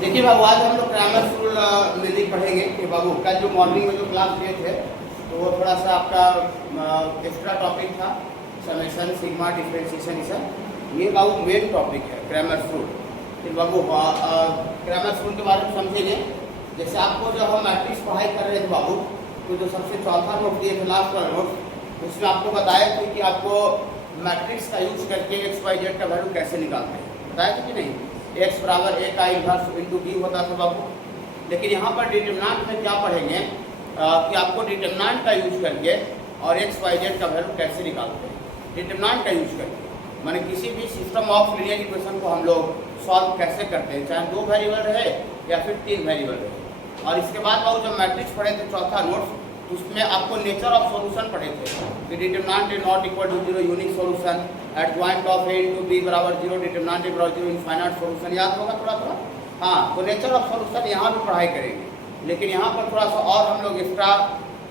देखिए बाबू, आज हम लोग ग्रामर रूल नहीं पढ़ेंगे कि बाबू कल जो मॉर्निंग में जो क्लास लिए थे तो वो थोड़ा सा आपका एक्स्ट्रा टॉपिक था, समेशन सिग्मा डिफरेंशिएशन ये सब। ये बाबू मेन टॉपिक है ग्रामर रूल। फिर बाबू ग्रामर रूल के बारे में समझेंगे। जैसे आपको जब हम मैट्रिक्स पढ़ाई कर रहे थे बाबू, तो जो सबसे चौथा नोट दिए थे लास्ट वाला नोट, उसमें आपको बताया था कि आपको मैट्रिक्स का यूज करके एक्स वाई जेड का वैल्यू कैसे निकालते हैं, बताया था कि नहीं। x बराबर a का इन्वर्स इंटू b होता था बाबू। लेकिन यहाँ पर डिटरमिनेंट में क्या पढ़ेंगे कि आपको डिटरमिनेंट का यूज करके और x y z का वैल्यू कैसे निकालते हैं। डिटरमिनेंट का यूज करके माने किसी भी सिस्टम ऑफ लीनियर इक्वेशन को हम लोग सॉल्व कैसे करते हैं, चाहे 2 वेरिएबल रहे या फिर 3 वेरिएबल रहे। और इसके बाद बाबू जब मैट्रिक्स पढ़े थे चौथा नोट्स, तो उसमें आपको नेचर ऑफ सॉल्यूशन पढ़े थे कि determinant is not equal to 0 unique solution adjoint of a into b बराबर 0, डिटरमिनेंट इज बराबर 0 इनफाइनाइट सॉल्यूशन। याद होगा थोड़ा थोड़ा। हाँ, तो नेचर ऑफ सॉल्यूशन यहाँ भी पढ़ाई करेंगे। लेकिन यहाँ पर थोड़ा सा और हम लोग एक्स्ट्रा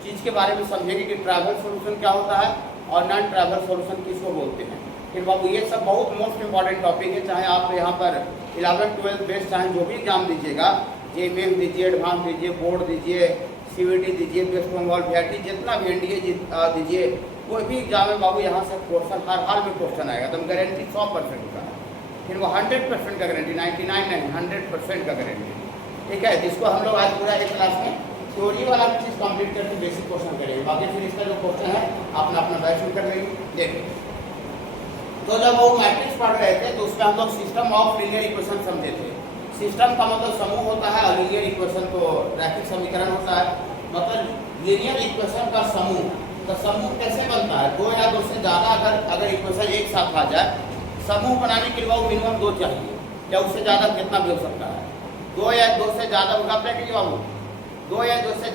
चीज़ के बारे में समझेंगे कि ट्रैवल सॉल्यूशन क्या होता है और नॉन ट्रैवल सॉल्यूशन किसको बोलते हैं। फिर बाबू ये सब बहुत मोस्ट इंपॉर्टेंट टॉपिक है। चाहे आप यहाँ पर 11th 12th बेस्ट चाहे जो भी एग्जाम दीजिएगा, जे मेन दीजिए, एडवांस दीजिए, बोर्ड दीजिए, CVT दीजिए, बेस्ट बंगाल VIT, जितना भी NDA दीजिए, कोई भी एग्जाम में बाबू यहाँ से क्वेश्चन हर हाल में क्वेश्चन आएगा। तो गारंटी 100% का है। फिर वो 100% का गारंटी, 99 नहीं 100% का गारंटी, ठीक है। जिसको हम लोग आज पूरा एक क्लास में थ्योरी वाला चीज़ कंप्लीट करके बेसिक क्वेश्चन करेंगे। बाकी फिर इसका जो क्वेश्चन है अपना अपना बैच में कर लेंगे। देखिए, तो जब वो मैट्रिक्स पढ़ रहे थे तो उसमें हम लोग सिस्टम ऑफ लीनियर इक्वेशन समझे थे। सिस्टम का मतलब समूह होता है और लीनियर इक्वेशन तो रैखिक समीकरण होता है। मतलब लीनियर इक्वेशन का समूह, तो समूह कैसे बनता है, 2 या 2 से ज़्यादा अगर इक्वेशन एक साथ आ जाए, समूह बनाने के लिए वो मिनिमम 2 चाहिए या उससे ज़्यादा कितना भी हो सकता है। 2 या 2 से ज़्यादा होगा अपने के बाबू, 2 या 2 से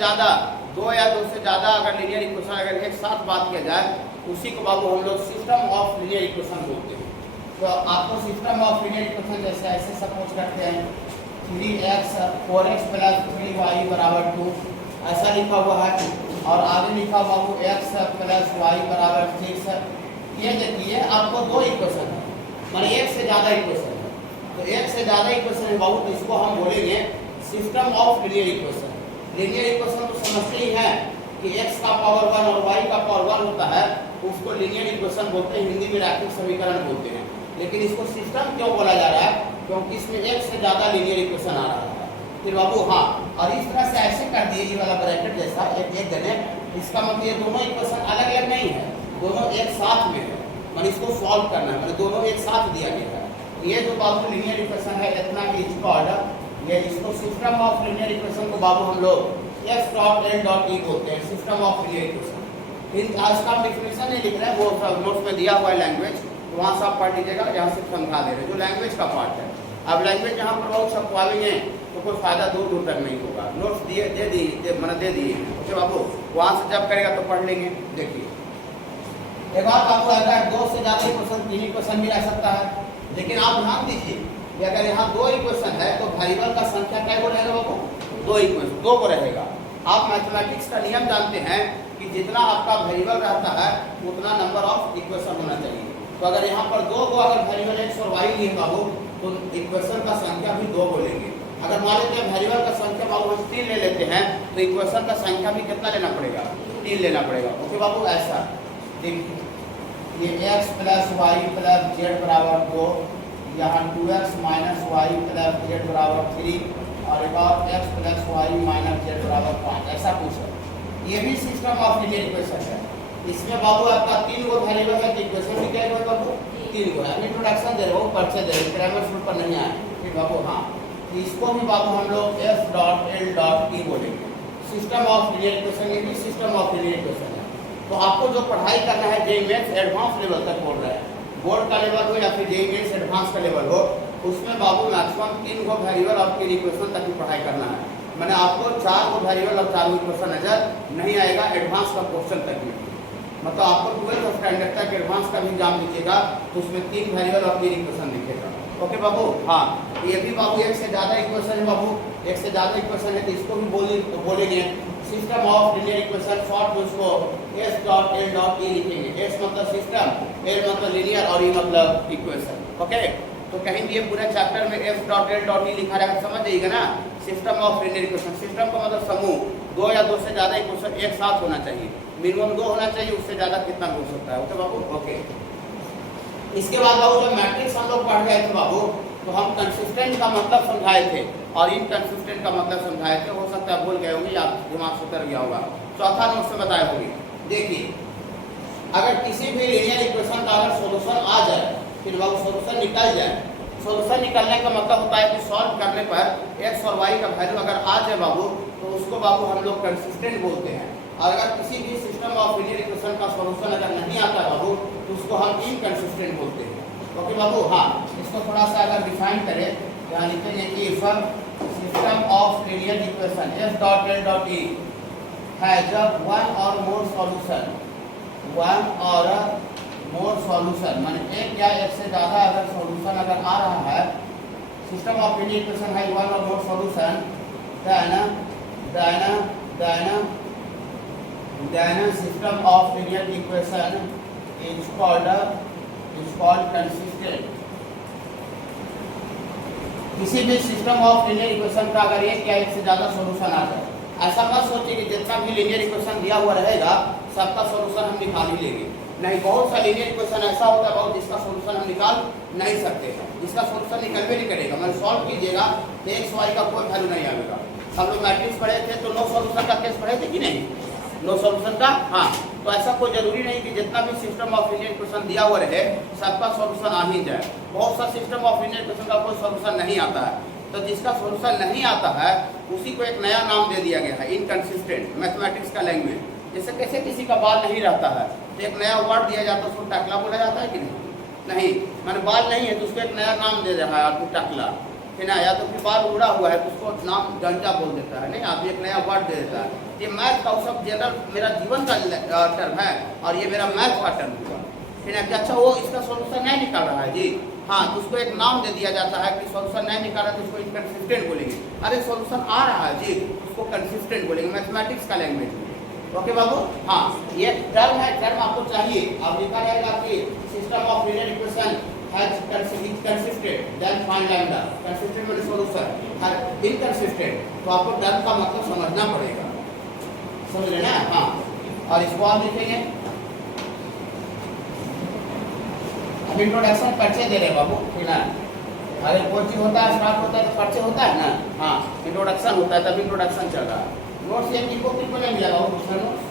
ज़्यादा अगर लीनियर इक्वेशन अगर एक साथ बात किया जाए, उसी को बाबू हम लोग सिस्टम ऑफ लीनियर इक्वेशन बोलते हैं। तो आपको सिस्टम ऑफ लीनियर इक्वेशन जैसे ऐसे सपोज करते हैं 3x 4x प्लस 3y बराबर 2, ऐसा लिखा हुआ है। और आगे लिखा हुआ बाबू x प्लस y बराबर 6। ये देखिए आपको 2 इक्वेशन है, माने एक से ज़्यादा इक्वेशन है। तो एक से ज़्यादा इक्वेशन है बाबू, तो इसको हम बोलेंगे system of linear equation. Linear equation तो समझते ही हैं कि x का पावर 1 और y का पावर 1 होता है, उसको लीनियर इक्वेशन बोलते हैं, हिंदी में रैखिक समीकरण बोलते हैं। लेकिन इसको सिस्टम क्यों बोला जा रहा है, क्योंकि इसमें एक से ज़्यादा लीनियर इक्वेशन आ रहा है। फिर बाबू हाँ, और इस तरह से ऐसे कर दिए ये वाला ब्रैकेट जैसा एक गने, इसका मतलब ये दोनों इक्वेशन अलग अलग नहीं है, दोनों एक साथ में है। मतलब इसको सॉल्व करना है, मतलब दोनों एक साथ दिया गया है। ये जो बाबू लीनियर इक्वेशन है इतना भी इसका ऑर्डर, ये इसको सिस्टम ऑफ लीनियर इक्वेशन को बाबू हम लोग S.L.E बोलते हैं, सिस्टम ऑफ लीनियर इक्वेशन। आज का डिफिनेशन नहीं लिख रहे हैं, वो नोट्स में दिया हुआ है लैंग्वेज, तो वहाँ से आप पढ़ लीजिएगा। यहाँ से समझा दे रहे हैं जो लैंग्वेज का पार्ट है। अब लैंग्वेज यहाँ पर बहुत छपवाएंगे तो कोई फायदा दूर दूर तक नहीं होगा। नोट्स दे दिए ओके बाबू, वहाँ से जब करेगा तो पढ़ लेंगे। देखिए एक बात बाबू, अगर 2 से ज़्यादा इक्वेशन 3 इक्वेशन भी रह सकता है। लेकिन आप ध्यान दीजिए कि अगर यहाँ 2 इक्वेशन है तो वेरिएबल का संख्या क्या को रहेगा बाबू, 2 इक्वेशन 2 को रहेगा। आप मैथमेटिक्स का नियम जानते हैं कि जितना आपका वेरिएबल रहता है उतना नंबर ऑफ इक्वेशन होना चाहिए। तो अगर यहाँ पर 2 को अगर वेरिएबल x और y लिए बाबू, तो इक्वेशन का संख्या भी 2 बोलेंगे। अगर मान लेते हैं वेरिएबल का संख्या बाबू हम 3 ले लेते हैं, तो इक्वेशन का संख्या भी कितना लेना पड़ेगा, 3 लेना पड़ेगा। ओके बाबू, ऐसा ये x plus y plus z बराबर 2, यहाँ 2x minus y plus z बराबर 3, और एक और x plus y minus z बराबर 5, ऐसा पूछा। ये भी सिस्टम ऑफ लीनियर इक्वेशन है। इसमें बाबू आपका 3 गो वेरिएबल है, इक्वेशन भी क्या है बाबू, 3 गो है। इंट्रोडक्शन दे रहे हो, परिचय दे रहे हो, ग्रामर रूल पर नहीं आए फिर बाबू। हाँ, इसको भी बाबू हम लोग S.L.E बोलेंगे, सिस्टम ऑफ लीनियर इक्वेशन। ये भी सिस्टम ऑफ लीनियर इक्वेशन है। तो आपको जो पढ़ाई करना है JEE मेंस एडवांस लेवल तक बोल रहा है, बोर्ड का लेवल हो या फिर JEE मेंस एडवांस का लेवल हो, उसमें बाबू मैक्सिमम 3 गो वेरिएबल और 3 इक्वेशन तक की पढ़ाई करना है। मैंने आपको 4 गो वेरिएबल और 4 इक्वेशन नजर नहीं आएगा एडवांस का क्वेश्चन तक में। मतलब आपको 12th स्टैंडर्ड तक एडवांस का भी एग्जाम दीजिएगा तो उसमें 3 वेरिएबल और 3 इक्वेशन दिखेगा। ओके बाबू। हाँ, ये भी बाबू एक से ज़्यादा इक्वेशन है बाबू, एक से ज़्यादा इक्वेशन है तो इसको भी बोलेंगे system of linear equation. Short में उसको S.L.E लिखेंगे। S मतलब सिस्टम, L मतलब लीनियर और E मतलब इक्वेशन। ओके, तो कहीं भी ये पूरे चैप्टर में F dot L dot E लिखा रहेगा, समझ जाइएगा ना। System of linear equation, system का मतलब समूह, दो या दो से ज़्यादा इक्वेशन एक साथ होना चाहिए, मिनिमम दो होना चाहिए, उससे ज़्यादा कितना हो सकता है। ओके बाबू, ओके। इसके बाद बाबू जब मैट्रिक्स हम लोग पढ़ गए थे बाबू, तो हम कंसिस्टेंट का मतलब समझाए थे और इनकंसिस्टेंट का मतलब समझाए थे। हो सकता है भूल गए होंगे या दिमाग से उतर गया होगा, चौथा नोट से बताए होंगे। देखिए, अगर किसी भी लीनियर इक्वेशन का अगर सोल्यूशन आ जाए, फिर बाबू सोल्यूशन निकल जाए, सोल्यूशन निकलने का मतलब होता है कि सॉल्व करने पर एक्स और वाई का वैल्यू अगर आ जाए बाबू, तो उसको बाबू हम लोग कंसिस्टेंट बोलते हैं। और अगर किसी भी सिस्टम ऑफ लीनियर इक्वेशन का सोल्यूशन अगर नहीं आता बाबू, तो उसको हम इनकंसिस्टेंट बोलते हैं। ओके बाबू, हाँ, इसको थोड़ा सा अगर डिफाइन करें, यहाँ लिखेंगे कि system of linear equation F dot L dot E has one और मोर सॉल्यूशन, वन और मोर सॉल्यूशन, माने एक या एक से ज़्यादा अगर सॉल्यूशन अगर आ रहा है, सिस्टम ऑफ लीनियर इक्वेशन है वन और मोर solution, then system of linear equation is called consistent। किसी भी सिस्टम ऑफ लीनियर इक्वेशन का अगर एक या एक से ज़्यादा सॉल्यूशन आ जाए, ऐसा मत सोचिए कि जितना भी लीनियर इक्वेशन दिया हुआ रहेगा सबका सॉल्यूशन हम निकाल ही लेंगे। नहीं, बहुत सा लीनियर इक्वेशन ऐसा होता है बहुत जिसका सॉल्यूशन हम निकाल नहीं सकते हैं, जिसका सॉल्यूशन निकल भी नहीं करेगा। मैंने सॉल्व कीजिएगा तो एक्स वाई का कोई वैल्यू नहीं आएगा। हम लोग मैट्रिक्स पढ़े थे तो नो सॉल्यूशन का केस पढ़े थे कि नहीं, नो सॉल्यूशन का, हाँ। तो ऐसा कोई जरूरी नहीं कि जितना भी सिस्टम ऑफ लीनियर इक्वेशन दिया हुआ रहे सबका सॉल्यूशन आ ही जाए। बहुत सा सिस्टम ऑफ लीनियर इक्वेशन का कोई सॉल्यूशन नहीं आता है, तो जिसका सॉल्यूशन नहीं आता है उसी को एक नया नाम दे दिया गया है, इनकंसिस्टेंट, मैथमेटिक्स का लैंग्वेज। जैसे कैसे किसी का बाल नहीं रहता है तो एक नया वर्ड दिया जाता है, उसको टकला बोला जाता है कि नहीं, मैंने बाल नहीं है तो उसको एक नया नाम दे रहा है आपको टकला, है ना। या तो फिर बाल उड़ा हुआ है तो उसको नाम डंडा बोल देता है, नहीं, आप एक नया वर्ड दे देता है। ये मैथ का सब जनरल मेरा जीवन का टर्म है और ये मेरा मैथ का टर्म हुआ, है ना। कि अच्छा वो इसका सोल्यूशन नहीं निकाल रहा है जी, हाँ, तो उसको एक नाम दे दिया जाता है कि सोल्यूशन नहीं निकाल रहा तो उसको इनकंसिस्टेंट बोलेंगे। अरे सोल्यूशन आ रहा है जी, उसको कंसिस्टेंट बोलेंगे, मैथमेटिक्स का लैंग्वेज। ओके बाबू, हाँ, ये टर्म है, टर्म आपको चाहिए। अब लिखा रहेगा कि system of linear equation has consistent, then find lambda. Consistent मतलब सॉल्यूशन, और इनकंसिस्टेंट तो आपको टर्म का मतलब समझना पड़ेगा, समझ रहे ना, हाँ। और इसको आप लिखेंगे, अब इंट्रोडक्शन परिचय दे रहे बाबू, ठीक है। अरे कोई चीज होता है स्टार्ट होता है तो परिचय होता है ना, हाँ, इंट्रोडक्शन होता है, तब इंट्रोडक्शन चल रहा है। नोट्स एक किसको नहीं मिला बाबू, दूसरा नोट्स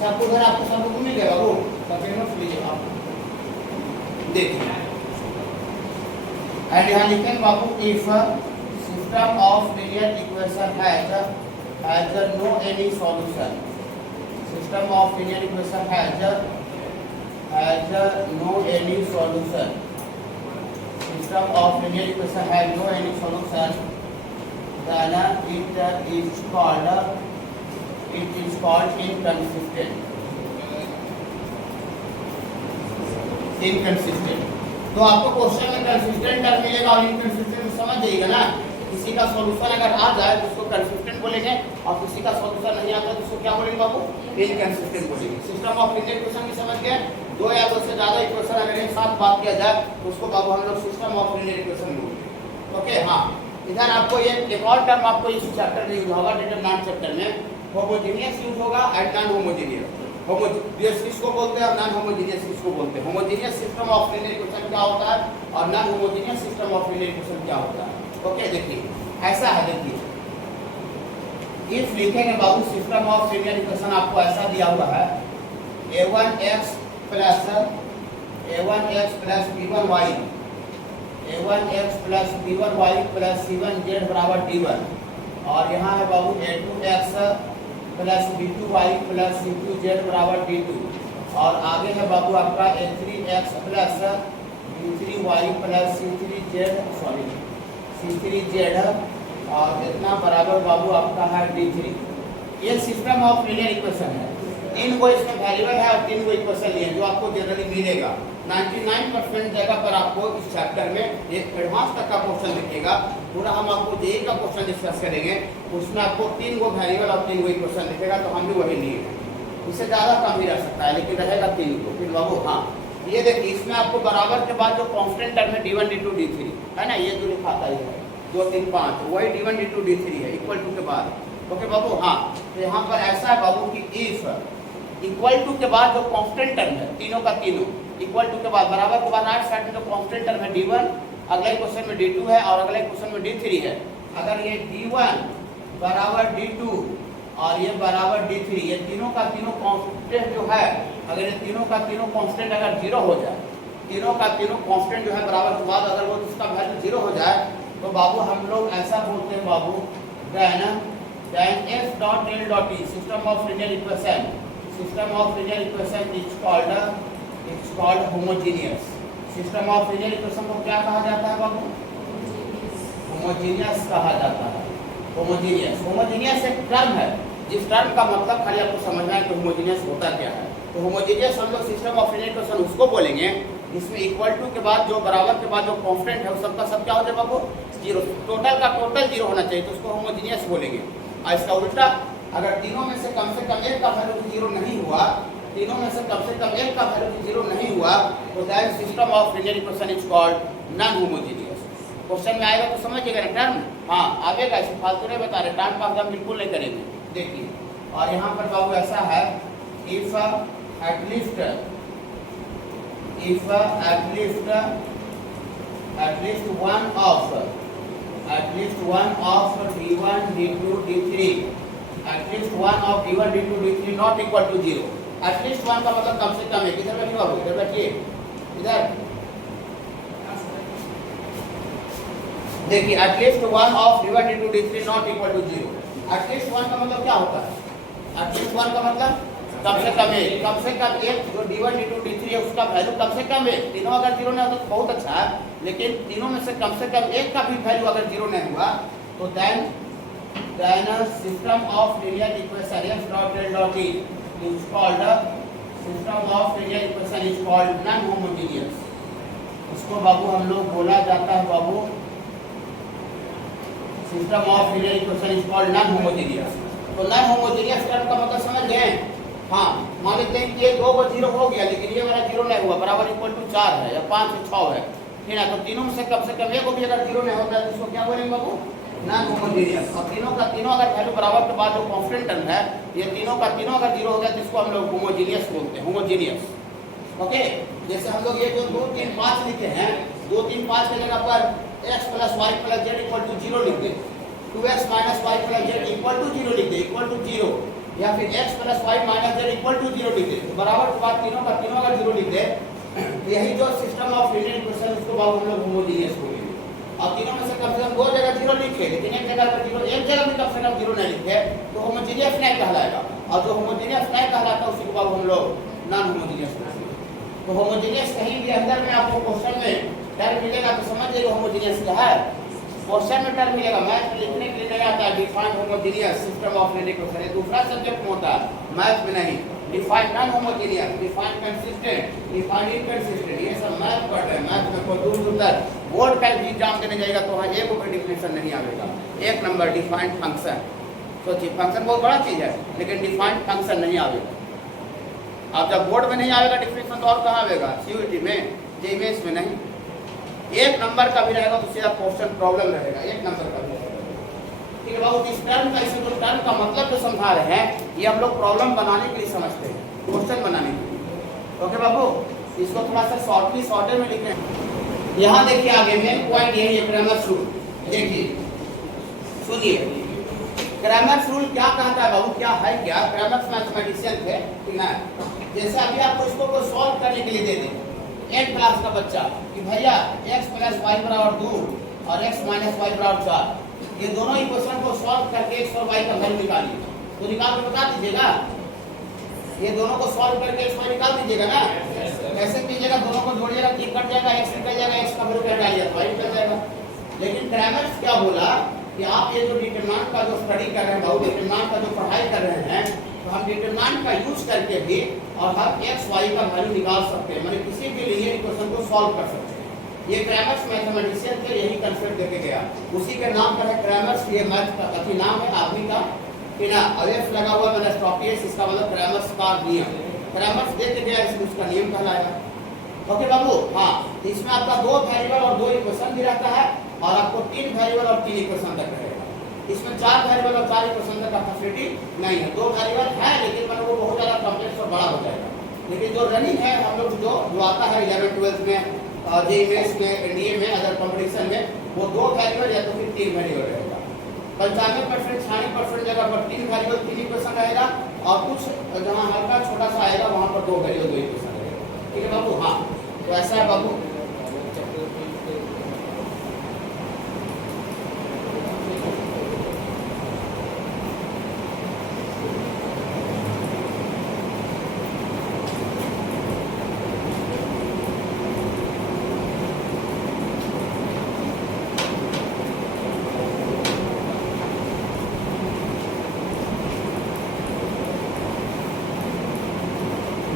सबको घर आपको सबको मिल गया बाबू, सब नोट्स लीजिए आप, देखिए। एंड यहाँ लिखेंगे बाबू, if system of linear equation has no any solution, system of linear equation has no any solution, system of linear equation has no any solution, then it is called inconsistent। तो आपको question में consistent term मिलेगा और inconsistent समझ जाइएगा ना। किसी का सॉल्यूशन अगर आ जाए तो उसको कंसिस्टेंट बोलेंगे और किसी का सॉल्यूशन नहीं आता तो उसको क्या बोलेंगे बाबू, इनकंसिस्टेंट बोलेंगे। सिस्टम ऑफ लीनियर इक्वेशन की समझ गए, दो या दो से ज्यादा इक्वेशन अगर एक साथ बात किया जाए तो उसको बाबू हम लोग सिस्टम ऑफ लीनियर इक्वेशन बोलते हैं। ओके, हाँ। इधर आपको ये एक और टर्म आपको इस चैप्टर में यूज होगा, डिटरमिनेंट चैप्टर में होमोजेनियस यूज होगा एंड नॉन होमोजेनियस। होमोजेनियस किसको बोलते हैं और नॉन होमोजेनियस किसको बोलते हैं। Homogeneous system of linear equation क्या होता है और non homogeneous system of linear equation क्या होता है। ओके, देखिए ऐसा है, देखिए इफ लिखेंगे बाबू सिस्टम ऑफ लीनियर इक्वेशन आपको ऐसा दिया हुआ है, a1x plus b1y, a1x plus b1y plus c1z बराबर d1, और यहाँ है बाबू a2x plus b2y plus c2z बराबर d2, और आगे है बाबू आपका a3x plus b3y plus c3z और इतना बराबर बाबू आपका है d3। ये सिस्टम ऑफ लीनियर इक्वेशन है। तीन को इसमें वेरिएबल है और तीन को इक्वेशन लिए जो आपको जनरली मिलेगा। 99% जगह पर आपको इस चैप्टर में एक एडवांस तक का क्वेश्चन दिखेगा, पूरा हम आपको जेई का क्वेश्चन डिस्कस करेंगे, उसमें आपको तीन को वेरिएबल और तीन को इक्वेशन दिखेगा, तो हम भी वही लिए हैं। इससे ज़्यादा कम ही रह सकता है लेकिन रहेगा तीन को। फिर बाबू हाँ, ये देखिए इसमें आपको बराबर के बाद जो कांस्टेंट टर्म है d1 d2 d3 है ना, ये जो लिखा था ये 2 3 5 वही d1 d2 d3 है इक्वल टू के बाद। ओके बाबू, हाँ तो यहाँ पर ऐसा है बाबू कि इफ इक्वल टू के बाद जो कांस्टेंट टर्म है तीनों का तीनों इक्वल टू के बाद बराबर के बाद राइट साइड में जो कांस्टेंट टर्म है d1, अगले क्वेश्चन में d2 है और अगले क्वेश्चन में d3 है। अगर ये d1 बराबर d2 और ये बराबर d3, ये तीनों का तीनों कांस्टेंट जो है, अगर ये तीनों का तीनों कांस्टेंट अगर जीरो हो जाए, तीनों का तीनों कांस्टेंट जो है बराबर के बाद अगर वो इसका वैल्यू जीरो हो जाए तो बाबू हम लोग ऐसा बोलते हैं बाबू then f dot l dot t system of linear equation, system of linear equation is called homogeneous. System of linear equation को क्या कहा जाता है बाबू? होमोजेनियस कहा जाता है। होमोजेनियस एक टर्म है जिस टर्म का मतलब खाली आपको समझना है कि होमोजेनियस होता क्या है। तो होमोजेनियस हम लोग सिस्टम ऑफ लीनियर इक्वेशन उसको बोलेंगे जिसमें इक्वल टू के बाद जो बराबर के बाद जो कांस्टेंट है वो सबका सब क्या हो जाए बाबू? जीरो। टोटल का टोटल जीरो होना चाहिए तो उसको होमोजेनियस बोलेंगे। और इसका उल्टा, अगर तीनों में से कम एक का वैल्यू जीरो नहीं हुआ, तीनों में से कम एक का वैल्यू जीरो नहीं हुआ तो that system of linear equation is called non homogeneous. Question में आएगा तो समझिएगा ना टर्म, हाँ आवेगा, ऐसे फालतू नहीं बता रहे, टाइम पास हम बिल्कुल नहीं करेंगे। देखिए और यहाँ पर बाबू ऐसा है if at least one of d1 d2 d3 at least one of d1 d2 d3 not equal to zero. At least one का मतलब कम से कम है। किधर बैठिए बाबू? इधर बैठिए, इधर देखिए at least one of d1 d2 d3 not equal to zero. At least one का मतलब क्या होता है? एटलीस्ट वन का मतलब कम से कम एक, कम से कम एक जो d1 d2 d3 है उसका वैल्यू कम से कम एक। तीनों अगर जीरो नहीं होता तो बहुत अच्छा है, लेकिन तीनों में से कम एक का भी वैल्यू अगर जीरो नहीं हुआ तो then system of linear equation f dot l dot t is called system of linear equation is called non homogeneous. इसको बाबू हम लोग बोला जाता है बाबू system of linear equation is called non homogeneous. तो नॉन होमोजेनियस टर्म का मतलब समझ गए? हाँ, मान लेते हैं कि ये दो को जीरो हो गया लेकिन ये वाला जीरो नहीं हुआ, बराबर इक्वल टू 4 है या 5 से 6 है, ठीक है। तो तीनों में से कम एक को भी अगर जीरो नहीं होता है तो इसको क्या बोलेंगे बाबू? Non homogeneous. और तीनों का तीनों अगर वैल्यू बराबर के बाद जो कांस्टेंट टर्म है ये तीनों का तीनों अगर जीरो हो गया तो इसको हम लोग होमोजेनियस बोलते हैं, होमोजेनियस। ओके, जैसे हम लोग ये जो 2 3 5 लिखे हैं, 2 3 5 की जगह पर x + y + z equal to 0 लिख दे, 2x - y + z equal to 0 लिख दे, इक्वल टू 0, या फिर x + y - z equal to 0 लिख दे। तो बराबर के बाद तीनों का तीनों अगर 0 लिख दे, यही जो सिस्टम ऑफ लीनियर इक्वेशन उसको बाबू हम लोग होमोजेनियस बोलेंगे। और तीनों में से कम 2 जगह 0 लिखे लेकिन एक जगह पर 0, एक जगह भी कम से कम 0 नहीं लिखे तो होमोजेनियस नहीं कहलाएगा। और जो होमोजेनियस नहीं कहलाता उसको बाबू हम लोग नॉन होमोजेनियस बोलेंगे। तो होमोजेनियस कहीं भी अंदर में आपको क्वेश्चन में टर्म मिलेगा तो समझ लीजिए होमोजेनियस क्या है। क्वेश्चन में टर्म मिलेगा, मैथ में लिखने के लिए नहीं आता है define homogeneous system of linear equation, ये दूसरा सब्जेक्ट में होता है, मैथ में नहीं। Define non homogeneous, define consistent, define inconsistent, ये सब मैथ पढ़ रहे हैं। मैथ में कोई दूर तक बोर्ड का भी एग्जाम देने जाएगा तो वहाँ एक भी डिफिनेशन नहीं आएगा। 1 नंबर डिफाइंड फंक्शन, सोचिए फंक्शन बहुत बड़ा चीज है लेकिन डिफाइंड फंक्शन नहीं आएगा। अब जब बोर्ड में नहीं आएगा डिफिनेशन तो और कहाँ आएगा? सीयूईटी में, जेईएमएस में नहीं। 1 नंबर का भी रहेगा तो सीधा क्वेश्चन प्रॉब्लम रहेगा, 1 नंबर का भी रहेगा। ठीक है बाबू, इस टर्म का इसे जो टर्म का मतलब जो समझा रहे हैं ये हम लोग प्रॉब्लम बनाने के लिए समझते हैं, क्वेश्चन बनाने के लिए। ओके बाबू, इसको थोड़ा सा शॉर्टे में लिख रहे हैं। यहाँ देखिए आगे में पॉइंट यही है, क्रैमर्स रूल। देखिए सुनिए, क्रैमर्स रूल क्या कहता है बाबू, क्या है क्या? क्रैमर्स मैथमेटिशियन थे, ठीक है। जैसे अभी आपको इसको कोई सॉल्व करने के लिए दे दें 8 क्लास का बच्चा कि भैया x + y = 2 और x - y = 4, ये दोनों इक्वेशन को सॉल्व करके x और y का वैल्यू निकालिए, तो निकाल के बता दीजिएगा। ये दोनों को सॉल्व करके x y निकाल दीजिएगा ना। कैसे कीजिएगा? दोनों को जोड़िएगा, 3 कट जाएगा, x निकल जाएगा, x का वैल्यू निकालिए तो y निकल जाएगा। लेकिन क्रैमर्स क्या बोला कि आप ये जो डिटरमिनेंट का जो स्टडी कर रहे हैं बाबू, डिटरमिनेंट का जो पढ़ाई कर रहे हैं, तो हम डिटरमिनेंट का यूज करके भी और हर x y का वैल्यू निकाल सकते हैं, मतलब किसी भी लीनियर इक्वेशन को सॉल्व कर सकते हैं। ये क्रैमर्स मैथमेटिशियन थे, यही कंसेप्ट देके गया, उसी के नाम पर है क्रैमर्स। ये मैथ का अति नाम है आदमी का, कि ना अवेफ लगा हुआ मैंने स्टॉकियस, इसका मतलब क्रैमर्स का नियम। क्रैमर्स देके गया इसलिए उसका नियम कहलाया। ओके बाबू, हाँ, तो इसमें आपका 2 वेरिएबल और 2 इक्वेशन भी रहता है और आपको 3 वेरिएबल और 3 इक्वेशन तक रहेगा। इसमें 4 वेरिएबल और 4 इक्वेशन तक का फैसिलिटी नहीं है। 2 वेरिएबल है लेकिन मतलब वो बहुत ज़्यादा कॉम्प्लेक्स और बड़ा हो जाएगा। लेकिन जो रनिंग है हम लोग जो आता है 11 12 में, जेईई मेंस में, एनडीए में, अदर कॉम्पिटिशन में, वो 2 वेरिएबल या तो फिर 3 वेरिएबल रहेगा। 95% 96% जगह पर 3 वेरिएबल 3 इक्वेशन रहेगा और कुछ जहाँ हल्का छोटा सा आएगा वहाँ पर 2 वेरिएबल 2 इक्वेशन रहेगा। ठीक है बाबू, हाँ, तो ऐसा है बाबू।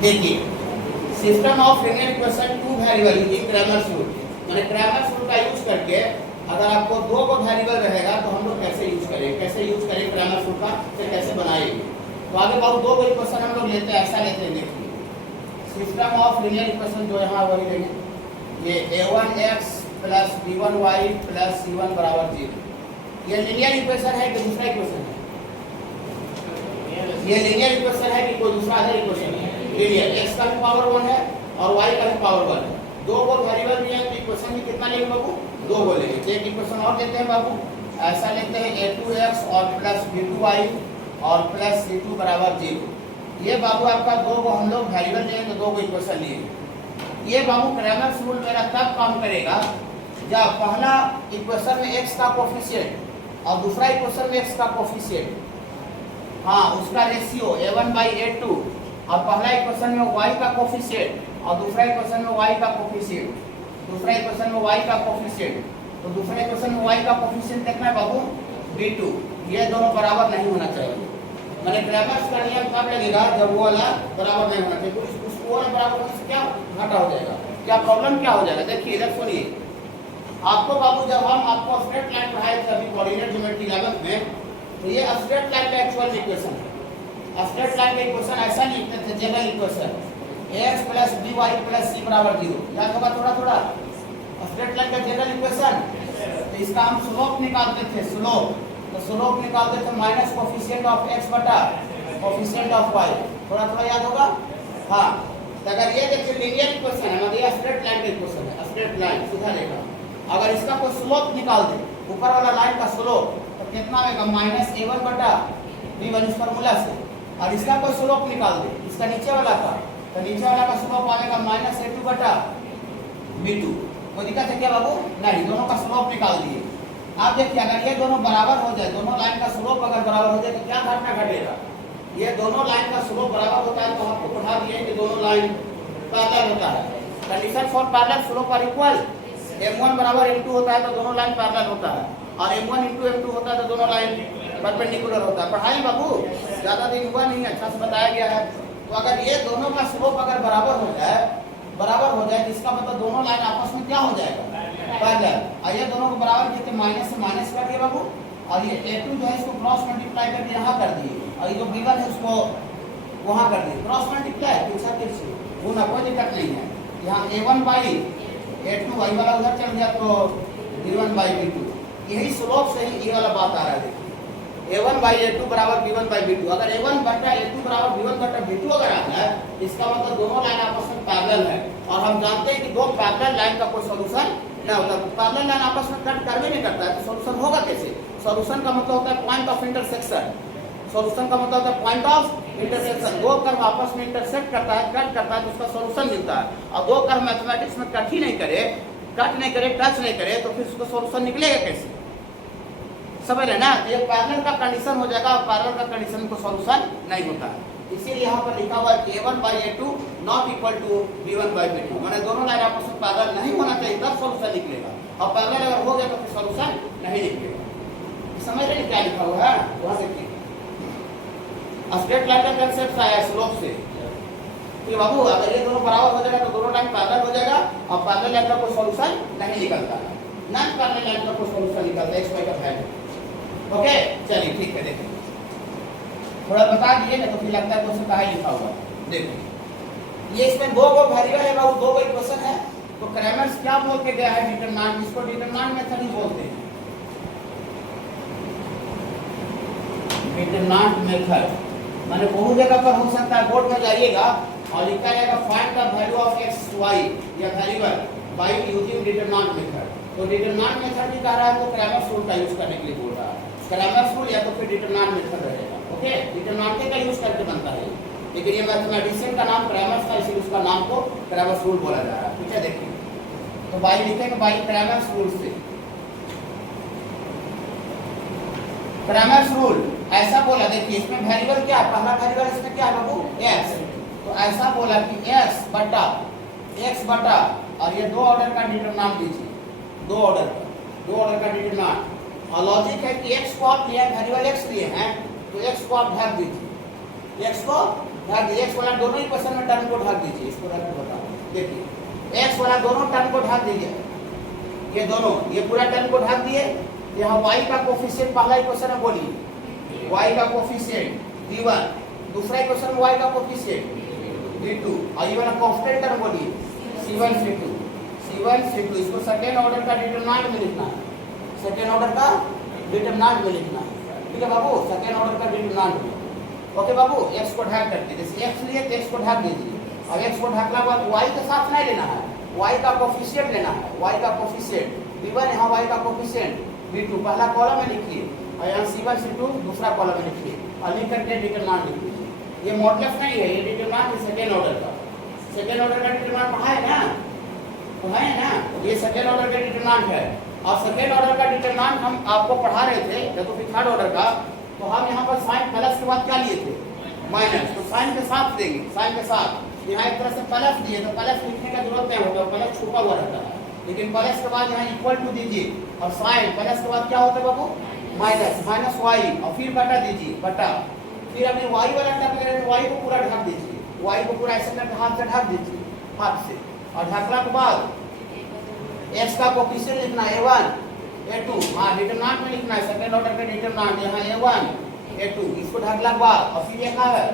देखिए, system of linear equation 2 variable using Cramer's rule, माने क्रैमर्स रूल का यूज करके अगर आपको 2 को वेरिएबल रहेगा तो हम लोग कैसे यूज करें क्रैमर्स रूल का, फिर कैसे बनाएंगे। तो आगे बहुत 2 को इक्वेशन हम लोग लेते हैं, ऐसा लेते हैं। देखिए, सिस्टम ऑफ लीनियर इक्वेशन जो यहाँ वही लेंगे, ये a1x + b1y + c1 = 0। ये लीनियर इक्वेशन है कि दूसरा इक्वेशन है? ये लीनियर इक्वेशन है कि कोई दूसरा अदर इक्वेशन है? लीनियर, x का भी पावर 1 है और y का भी पावर 1 है। 2 को वेरिएबल दिए तो इक्वेशन भी कितना लेंगे बाबू? 2 को लेंगे। एक इक्वेशन और लेते हैं बाबू, ऐसा लेते हैं a2x और प्लस b2y और प्लस c2 = 0। ये बाबू आपका 2 को हम लोग वेरिएबल लिए तो 2 को इक्वेशन लिए। ये बाबू क्रैमर्स रूल मेरा तब काम करेगा जब पहला इक्वेशन में x का कोफिशिएंट और दूसरा इक्वेशन में x का कोफिशिएंट, हाँ, उसका रेशियो a1/a2 और पहला इक्वेशन में y का कोफिशिएंट और दूसरा इक्वेशन में y का कोफिशिएंट, दूसरा इक्वेशन में y का कोफिशिएंट, तो दूसरा इक्वेशन में y का कोफिशिएंट कितना है बाबू? b2। ये दोनों बराबर नहीं होना चाहिए। माने क्रैमर्स का नियम कब लगेगा? जब वो वाला बराबर नहीं होना चाहिए। तो उसको वाला बराबर होने से क्या घाटा हो जाएगा, क्या प्रॉब्लम क्या हो जाएगा? देखिए इधर सुनिए, आपको बाबू जब हम आपको स्ट्रेट लाइन पढ़ाए थे अभी कोऑर्डिनेट ज्योमेट्री 11 में, तो ये स्ट्रेट लाइन का एक्चुअल इक्वेशन है। स्ट्रेट लाइन का इक्वेशन ऐसा लिखते थे, general equation ax + by + c = 0। याद होगा थोड़ा थोड़ा स्ट्रेट लाइन का जनरल इक्वेशन। तो इसका हम स्लोप निकालते थे, तो स्लोप निकालते थे माइनस कोफिशिएंट ऑफ x बटा कोफिशिएंट ऑफ y। थोड़ा थोड़ा याद होगा, हाँ। तो अगर ये देखिए लीनियर इक्वेशन है, मतलब ये स्ट्रेट लाइन का इक्वेशन है, स्ट्रेट लाइन सीधा रेखा। अगर इसका कोई स्लोप निकाल दे, ऊपर वाला लाइन का स्लोप, तो कितना आएगा? -a1 बटा b1 इस फार्मूला से। और इसका कोई स्लोप निकाल दे, इसका नीचे वाला का, तो नीचे वाला का स्लोप आएगा -a2 बटा b2। कोई दिक्कत है क्या बाबू? नहीं, दोनों का स्लोप निकाल दिए। आप देखिए अगर ये दोनों बराबर हो जाए, दोनों लाइन का स्लोप अगर बराबर हो जाए तो क्या घटना घटेगा? ये दोनों लाइन का स्लोप बराबर होता है तो आपको पढ़ा दिए कि दोनों लाइन पैरेलल होता है। Condition for parallel slope are equal, m1 = m2 होता है तो दोनों लाइन पैरेलल होता है, और m1 × m2 होता है तो दोनों लाइन परपेंडिकुलर होता है। पढ़ाई बाबू, ज़्यादा दिन हुआ नहीं, अच्छा से बताया गया है। तो अगर ये दोनों का स्लोप अगर बराबर हो जाए तो इसका मतलब दोनों लाइन आपस में क्या हो जाएगा? पैरेलल। और ये दोनों को बराबर किए माइनस से माइनस कर दिए बाबू, और ये a2 जो है इसको क्रॉस मल्टीप्लाई करके यहाँ कर दिए, और ये जो b1 है उसको वहाँ कर दिए, क्रॉस मल्टीप्लाई पीछा पीछे गुना, कोई दिक्कत नहीं है। यहाँ a1/a2 y वाला उधर चल गया तो b1/b2। यही स्लोप से ही ये वाला बात आ रहा है। देखिए a1/a2 = b1/b2। अगर a1 बटा a2 = b1/b2 अगर आता है, इसका मतलब दोनों लाइन आपस में पैरेलल है, और हम जानते हैं कि दो पैरेलल लाइन का कोई सॉल्यूशन नहीं होता। पैरेलल लाइन आपस में कट कर भी नहीं करता है तो सॉल्यूशन होगा कैसे? सॉल्यूशन का मतलब होता है पॉइंट ऑफ इंटरसेक्शन। सॉल्यूशन का मतलब होता है पॉइंट ऑफ इंटरसेक्शन। दो कर्व आपस में इंटरसेक्ट करता है, कट करता है तो उसका सॉल्यूशन मिलता है। और दो कर्व मैथमेटिक्स में कट नहीं करे, टच नहीं करे तो फिर उसका सॉल्यूशन निकलेगा कैसे? समझ रहे ना? तो ये पैरेलल का कंडीशन हो जाएगा, और पैरेलल का कंडीशन को सॉल्यूशन नहीं होता है। इसीलिए यहाँ पर लिखा हुआ है कि a1/a2 ≠ b1/b2, माने दोनों लाइन आपस में पैरेलल नहीं होना चाहिए तब सॉल्यूशन निकलेगा, और पैरेलल अगर हो गया तो फिर सॉल्यूशन नहीं निकलेगा। समझ रहे क्या लिखा हुआ है? वहाँ देखिए स्ट्रेट लाइन का कंसेप्ट आया स्लोप से कि बाबू अगर ये दोनों बराबर हो जाएगा तो दोनों लाइन पैरेलल हो जाएगा, और पैरेलल लाइन का कोई सॉल्यूशन नहीं निकलता है, नॉन पैरेलल लाइन का कोई सॉल्यूशन निकलता है x y का वैल्यू। ओके, चलिए ठीक है। देखिए थोड़ा बता दिए ना तो फिर लगता है क्वेश्चन कहाँ लिखा हुआ। देखिए ये इसमें दो गो वेरिएबल है बाबू, दो गो इक्वेशन है, तो क्रैमर्स क्या बोल के गया है डिटरमिनेंट, इसको डिटरमिनेंट मेथड ही बोलते हैं, डिटरमिनेंट मेथड। माने बहुत जगह पर हो सकता है, बोर्ड में जाइएगा और लिखा जाएगा find the value of X Y या variable by using determinant method. तो डिटरमिनेंट मेथड भी कह रहा है तो क्रैमर्स रूल का यूज करने के लिए बोल रहा है, क्रैमर्स रूल या तो फिर डिटरमिनेंट मेथड रहेगा। ओके, डिटरमिनेंट का यूज करके बनता है, लेकिन ये मैथमेटिशियन का नाम क्रैमर्स था, इसलिए उसका नाम को क्रैमर्स रूल बोला जा रहा है। ठीक है, देखिए तो बाई लिखेंगे बाई क्रैमर्स रूल से। क्रैमर्स रूल ऐसा बोला, देखिए इसमें वेरिएबल क्या है, पहला वेरिएबल इसमें क्या है बाबू, x, तो ऐसा बोला कि x बटा और ये दो ऑर्डर का डिटरमिनेंट दीजिए, दो ऑर्डर का डिटरमिनेंट। और लॉजिक है कि x को आप लिए वेरिएबल x लिए हैं तो x को आप ढक दीजिए, x को ढक दीजिए, x वाला दोनों इक्वेशन में टर्म को ढक दीजिए, इसको रख के बताओ। देखिए x वाला दोनों टर्म को ढक दीजिए, ये दोनों, ये पूरा टर्म को ढक दिए। यहाँ y का कोफिशिएंट पहला इक्वेशन है, बोलिए y का कोफिशिएंट v1, दूसरा इक्वेशन में y का कोफिशिएंट v2, और ये वाला कांस्टेंट टर्म बोलिए c1 c2, इसको सेकंड ऑर्डर का डिटरमिनेंट में लिखना है, सेकंड ऑर्डर का डिटरमिनेंट में लिखना है। ठीक है बाबू, सेकंड ऑर्डर का डिटरमिनेंट में। ओके बाबू, x को ढक करके, जैसे x लिए तो x को ढक दीजिए, अब x को ढकला के बाद y के साथ नहीं लेना है, y का कोफिशिएंट लेना है, y का कोफिशिएंट v1, यहाँ y का कोफिशिएंट v2 पहला कॉलम में लिखिए, और यहाँ c1 c2 दूसरा कॉलम में लिखिए, और लिख करके डिटरमिनेंट लिखिए। ये मॉडुलस नहीं है, ये डिटरमिनेंट है सेकंड ऑर्डर का, सेकंड ऑर्डर का डिटरमिनेंट पढ़ाए ना, पढ़ाए ना, ये सेकंड ऑर्डर का डिटरमिनेंट है। और सेकंड ऑर्डर का डिटरमिनेंट हम आपको पढ़ा रहे थे, या तो फिर थर्ड ऑर्डर का, तो हम यहाँ पर साइन प्लस के बाद क्या लिए थे, माइनस, तो साइन के साथ देंगे, साइन के साथ। यहाँ एक तरह से प्लस दिए तो प्लस लिखने का जरूरत नहीं होता, प्लस छुपा हुआ रहता है, लेकिन प्लस के बाद यहाँ इक्वल टू दीजिए, और साइन प्लस के बाद क्या होता है बाबू, माइनस, माइनस वाई, और फिर बटा दीजिए, बटा, फिर अभी वाई वाला टर्म ले रहे तो वाई को पूरा ढक दीजिए, वाई को पूरा ऐसे करके हाथ से ढक दीजिए, हाथ से, और ढकला के बाद x का कोफिशिएंट लिखना है a1 a2, हाँ डिटरमिनेंट में लिखना है, सेकंड ऑर्डर का डिटरमिनेंट यहाँ a1 a2, इसको ढकला के बाद और फिर ये क्या है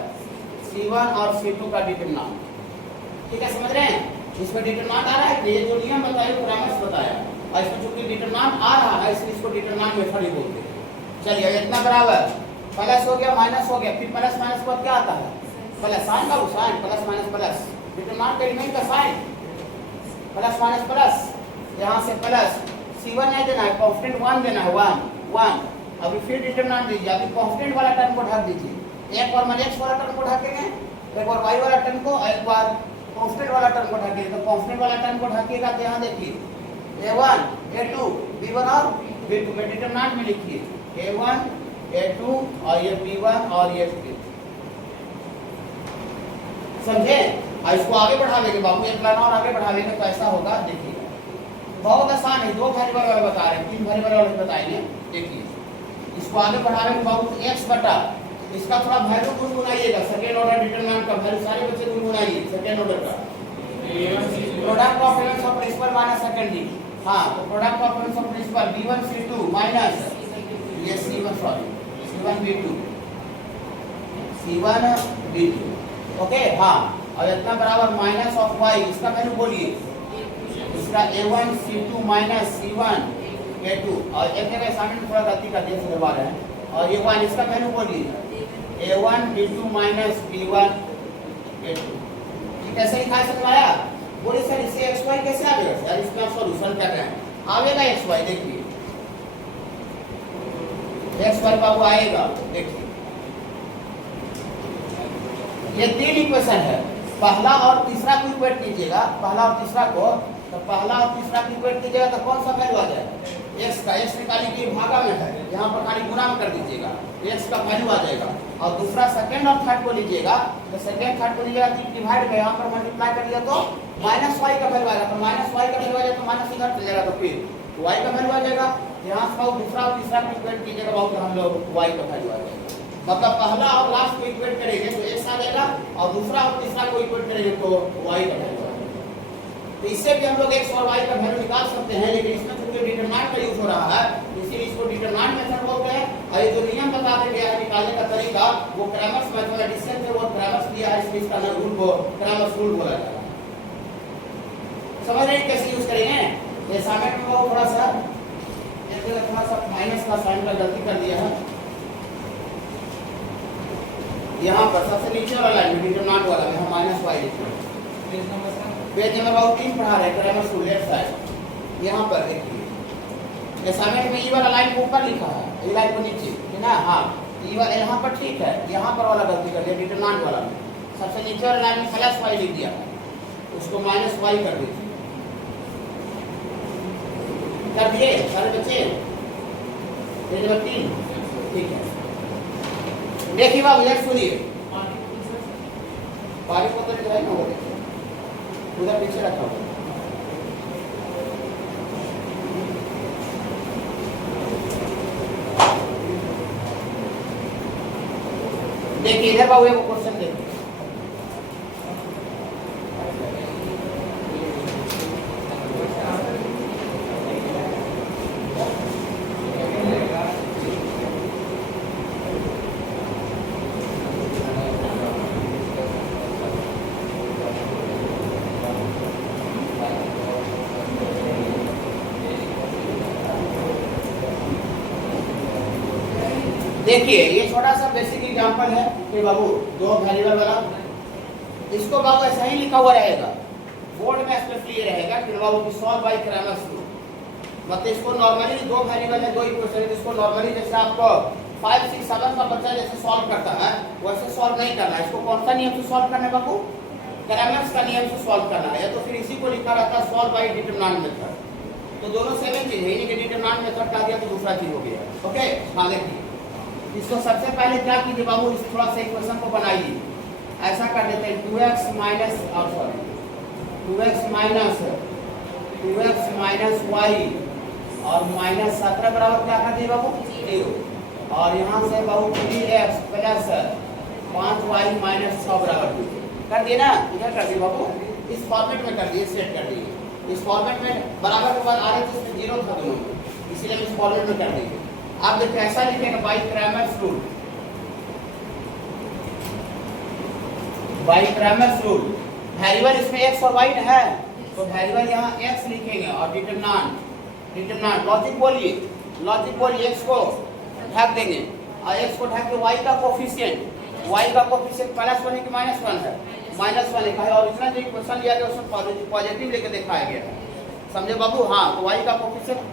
c1 और c2 का डिटरमिनेंट। ठीक है, समझ रहे हैं, इसमें डिटरमिनेंट आ रहा है, ये जो नियम बताया वो क्रैमर्स बताया, और इसमें चूंकि डिटरमिनेंट आ रहा है इसलिए इसको डिटरमिनेंट मेथड ही बोलते हैं। चलिए इतना बराबर प्लस हो गया, माइनस हो गया, फिर प्लस माइनस के बाद क्या आता है, प्लस, साइन का sign, plus minus plus, determinant का एलिमेंट का साइन, प्लस माइनस प्लस, यहाँ से प्लस c1 नहीं देना है, कांस्टेंट 1 देना है, 1, अभी फिर डिटरमिनेंट दीजिए, अभी कांस्टेंट वाला टर्म को ढक दीजिए, एक बार मैंने x वाला टर्म को ढकेंगे, एक बार y वाला टर्म को, एक बार कांस्टेंट वाला टर्म को ढकेंगे। तो कांस्टेंट वाला टर्म को ढकिएगा तो यहाँ देखिए a1 a2 b1 और b2 में डिटरमिनेंट में लिखिए a1 a2 और ये b1 और ये b2, समझे। और इसको आगे बढ़ा देंगे बाबू, एक लाइन और आगे बढ़ा देंगे तो ऐसा होगा, देखिए बहुत आसान है, दो वेरिएबल वाले बता रहे हैं, तीन वेरिएबल वाले बताएंगे। देखिए इसको आगे बढ़ा रहे हैं बाबू, x बटा, इसका थोड़ा वैल्यू गुनगुनाइएगा, सेकंड ऑर्डर डिटरमिनेंट का वैल्यू सारे बच्चे गुनगुनाइए, सेकंड ऑर्डर का product of elements of principal minus secondary, हाँ तो product of elements of principal b1 c2 minus ये c1 sorry c1 b2 c1 b2, okay हाँ, और इतना बराबर माइनस ऑफ y, इसका वैल्यू बोलिए, इसका a1 c2 minus c1 a2, और एक जगह सामने में थोड़ा गलती कर दिया सुधरवा रहे हैं, और ये 1 इसका वैल्यू बोलिए a1 b2 minus b1 a2। कैसे लिखा है समझाया, बोलिए सर इससे xy कैसे आएगा यार, इसका सॉल्यूशन कर रहे हैं, आएगा xy, देखिए xy बाबू आएगा, देखिए ये तीन इक्वेशन है, पहला और तीसरा को इक्वेट कीजिएगा, पहला और तीसरा को, तो पहला और तीसरा को इक्वेट कीजिएगा तो कौन सा वैल्यू आ जाएगा, x का, x निकाली की भागा में है, यहाँ पर खाली गुणा में कर दीजिएगा, x का वैल्यू आ जाएगा। और दूसरा सेकंड और थर्ड को लीजिएगा, तो सेकंड थर्ड को लीजिएगा तो डिवाइड में यहाँ पर मल्टीप्लाई कर दिया तो माइनस y का वैल्यू आएगा, तो माइनस y का वैल्यू आ जाएगा तो माइनस इधर चल जाएगा, तो फिर y का वैल्यू आ जाएगा, यहाँ से दूसरा और तीसरा को इक्वेट कीजिएगा बहुत, हम लोग y का वैल्यू आ जाएगा, मतलब पहला और लास्ट को इक्वेट करेंगे तो x आ जाएगा, और दूसरा और तीसरा को इक्वेट करेंगे तो y का वैल्यू आ जाएगा। तो इससे भी हम लोग x और y का वैल्यू निकाल सकते हैं, लेकिन इसमें चूंकि डिटरमिनेंट का यूज हो रहा है इसीलिए इसको डिटरमिनेंट मेथड बोलते हैं। और ये जो नियम बता दिया है निकालने का तरीका वो क्रैमर्स मैथमेटिशियन थे, वो क्रैमर्स दिया है, को इसका ना रूल को क्रैमर्स रूल बोला जाता है। समझ रहे हैं कैसे यूज करेंगे? ये असाइनमेंट में वो थोड़ा सा माइनस का साइन का गलती कर दिया है। यहाँ पर सबसे नीचे वाला लाइन में डिटरमिनेंट वाला में हम माइनस वाई लिखते हैं। पेज नंबर बहुत 3 पढ़ा रहे हैं क्रैमर्स रूल लेफ्ट साइड। यहाँ पर देखिए असाइनमेंट में ये वाला लाइन को ऊपर लिखा है, ये लाइन को नीचे है ना। हाँ ये वाला यहाँ पर ठीक है, यहाँ पर वाला गलती कर दिया डिटरमिनेंट वाला में। सबसे नीचे वाला लाइन में प्लस वाई लिख दिया, उसको माइनस वाई कर दीजिए। कर दिए सारे बच्चे? पेज नंबर 3 ठीक है। देखिए बाबू इधर सुनिए, पानी बोतल जो है ना वो देखिए उधर पीछे रखा हुआ। देखिए इधर बाबू एक क्वेश्चन देखिए, देखिए ये छोटा सा बेसिक एग्जांपल है कि बाबू दो वेरिएबल वाला, इसको बाबू ऐसा ही लिखा हुआ रहेगा, बोर्ड में स्पेशली ये रहेगा कि बाबू की सॉल्व बाय क्रैमर्स रूल। मतलब इसको नॉर्मली दो वेरिएबल है, दो इक्वेशन है, इसको नॉर्मली जैसे आपको 5 6 7 का बच्चा जैसे सॉल्व करता है वैसे सॉल्व नहीं करना है। इसको कौन सा नियम से सॉल्व करना है बाबू? क्रैमर्स का नियम से सॉल्व करना है, या तो फिर इसी को लिखा रहता है सॉल्व बाय डिटरमिनेंट मेथड। तो दोनों सेम चीज है, इन्हीं के डिटरमिनेंट मेथड का दिया तो दूसरा चीज हो गया। ओके हाँ देखिए इसको सबसे पहले क्या कीजिए बाबू, इस थोड़ा सा इक्वेशन को बनाइए। ऐसा कर देते हैं 2x minus 2x minus y और माइनस 17 बराबर क्या कर दिए बाबू 0, और यहाँ से बाबू 3x प्लस 5y माइनस 6 बराबर कर दिए ना। इधर कर दिए बाबू, इस फॉर्मेट में कर दिए, सेट कर दिए। इस फॉर्मेट में बराबर के बाद आ रहे थे 0 था दोनों, इसीलिए इस फॉर्मेट में कर दिए। आप देखिए ऐसा लिखेंगे by Cramer's rule, by Cramer's rule. Variable इसमें x और y है तो वेरिएबल यहाँ x लिखेंगे और डिटरमिनेंट लॉजिक बोलिए x को ढक देंगे और x को ढक के y का कोफिशिएंट प्लस 1 है कि माइनस 1 है? माइनस 1 लिखा है। और इसमें जो इक्वेशन लिया गया उसमें पॉजिटिव लेके दिखाया गया है, समझे बाबू? हाँ तो y का कोफिशिएंट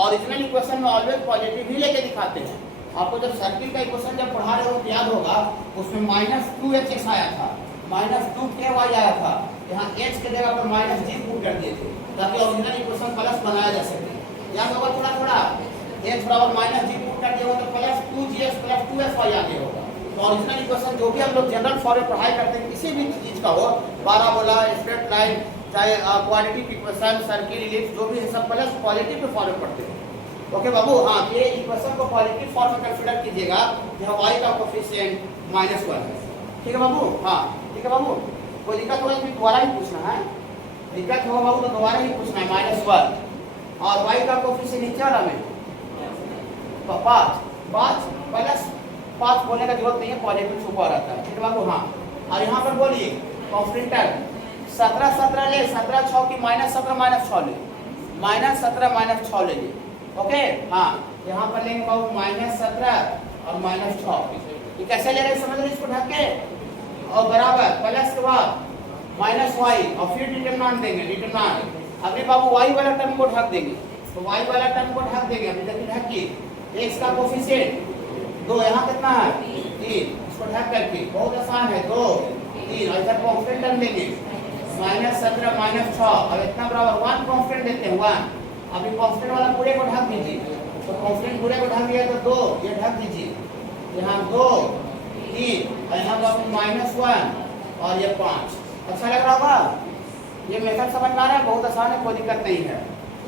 ओरिजिनल इक्वेशन में ऑलवेज पॉजिटिव ही लेके दिखाते हैं। आपको जब सर्किल का इक्वेशन जब पढ़ा रहे हो तो याद होगा उसमें -2hx आया था, -2ky आया था, यहाँ h के जगह पर -g पुट कर दिए थे ताकि ओरिजिनल इक्वेशन प्लस बनाया जा सके। याद होगा थोड़ा h बराबर -g पुट कर दिया हो तो प्लस 2gx प्लस 2sy आ गया होगा। तो ओरिजिनल इक्वेशन जो भी हम लोग जनरल फॉर्म में पढ़ाई करते हैं किसी भी चीज का हो, पैराबोला, स्ट्रेट लाइन, चाहे क्वाड्रेटिक इक्वेशन, सर्किल, इलिप्स, जो भी है सब प्लस पॉजिटिव फॉर्म में पढ़ते हैं। ओके बाबू हाँ ये इक्वेशन को पॉजिटिव फॉर्म में कंसीडर कीजिएगा, यहाँ y का कोफिशिएंट -1 है। ठीक है बाबू? हाँ ठीक है बाबू। कोई दिक्कत होगा तो दोबारा ही पूछना है, दिक्कत होगा बाबू तो दोबारा ही पूछना है। -1 और y का कोफिशिएंट नीचे वाला में 5 प्लस 5 बोलने का जरूरत नहीं है, पॉजिटिव छुपा रहता है। ठीक है बाबू? हाँ और यहाँ पर बोलिए कॉन्स्टेंट 17 ले, 17 6 की -17 -6 ले, -17 -6 ले लीजिए। ओके हाँ यहाँ पर लेंगे बाबू -17 और -6। ये कैसे ले रहे हैं समझ रहे? इसको ढक के और बराबर प्लस के बाद -y और फिर डिटरमिनेंट देंगे, डिटरमिनेंट। अभी बाबू y वाला टर्म को ढक देंगे, तो y वाला टर्म को ढक देंगे। अभी देखिए ढकिए, x का कोफिशिएंट 2, यहाँ कितना है 3, इसको ढक करके बहुत आसान है 2 3 और इधर कांस्टेंट टर्म देंगे -17 -6 और इतना बराबर 1 कांस्टेंट देते हैं 1। अभी कांस्टेंट वाला पूरे को ढक दीजिए, तो कांस्टेंट पूरे को ढक दिया तो 2 ये ढक दीजिए, यहाँ 2 3 और यहाँ पर -1 और ये 5। अच्छा लग रहा होगा? ये मेथड समझ में आ रहा है? बहुत आसान है, कोई दिक्कत नहीं है।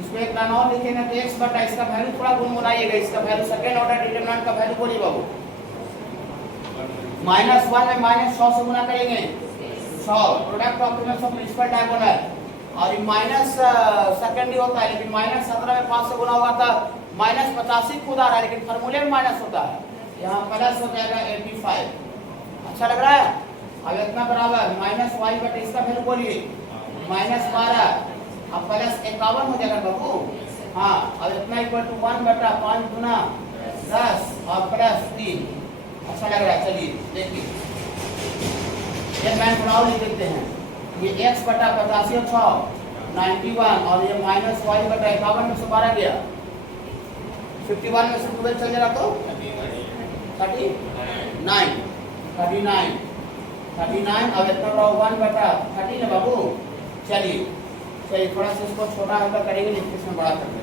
इसमें एक लाइन और लिखेंगे तो x बटा इसका वैल्यू थोड़ा गुनगुनाइएगा, इसका वैल्यू सेकंड ऑर्डर डिटरमिनेंट का वैल्यू बोलिए बाबू। -1 में -100 से गुना करेंगे 100 प्रोडक्ट ऑफ प्रिंसिपल डायगोनल, और ये माइनस सेकंड ही होता है, लेकिन -17 में 5 से गुना होगा था -85 खुद आ रहा है, लेकिन फार्मूले में माइनस होता है, यहाँ प्लस हो जाएगा 85। अच्छा लग रहा है? अब इतना बराबर माइनस वाई बटे इसका वैल्यू बोलिए -12 अब प्लस 51 हो जाएगा बाबू। हाँ अब इतना इक्वल टू 1 बटा 5 गुना 10 और प्लस 3। अच्छा लग रहा है, चलिए देखिए ये मैं थोड़ा और लिख देते हैं। ये x बटा 85 और 6 91 और ये माइनस वाई बटा 51 में से 12 गया 51 में से 12 चल जाएगा तो 39 अब इतना बड़ा 1 बटा 30 है बाबू। चलिए थोड़ा सा इसको छोटा हल्का करेंगे लेकिन इसमें बड़ा कर देंगे।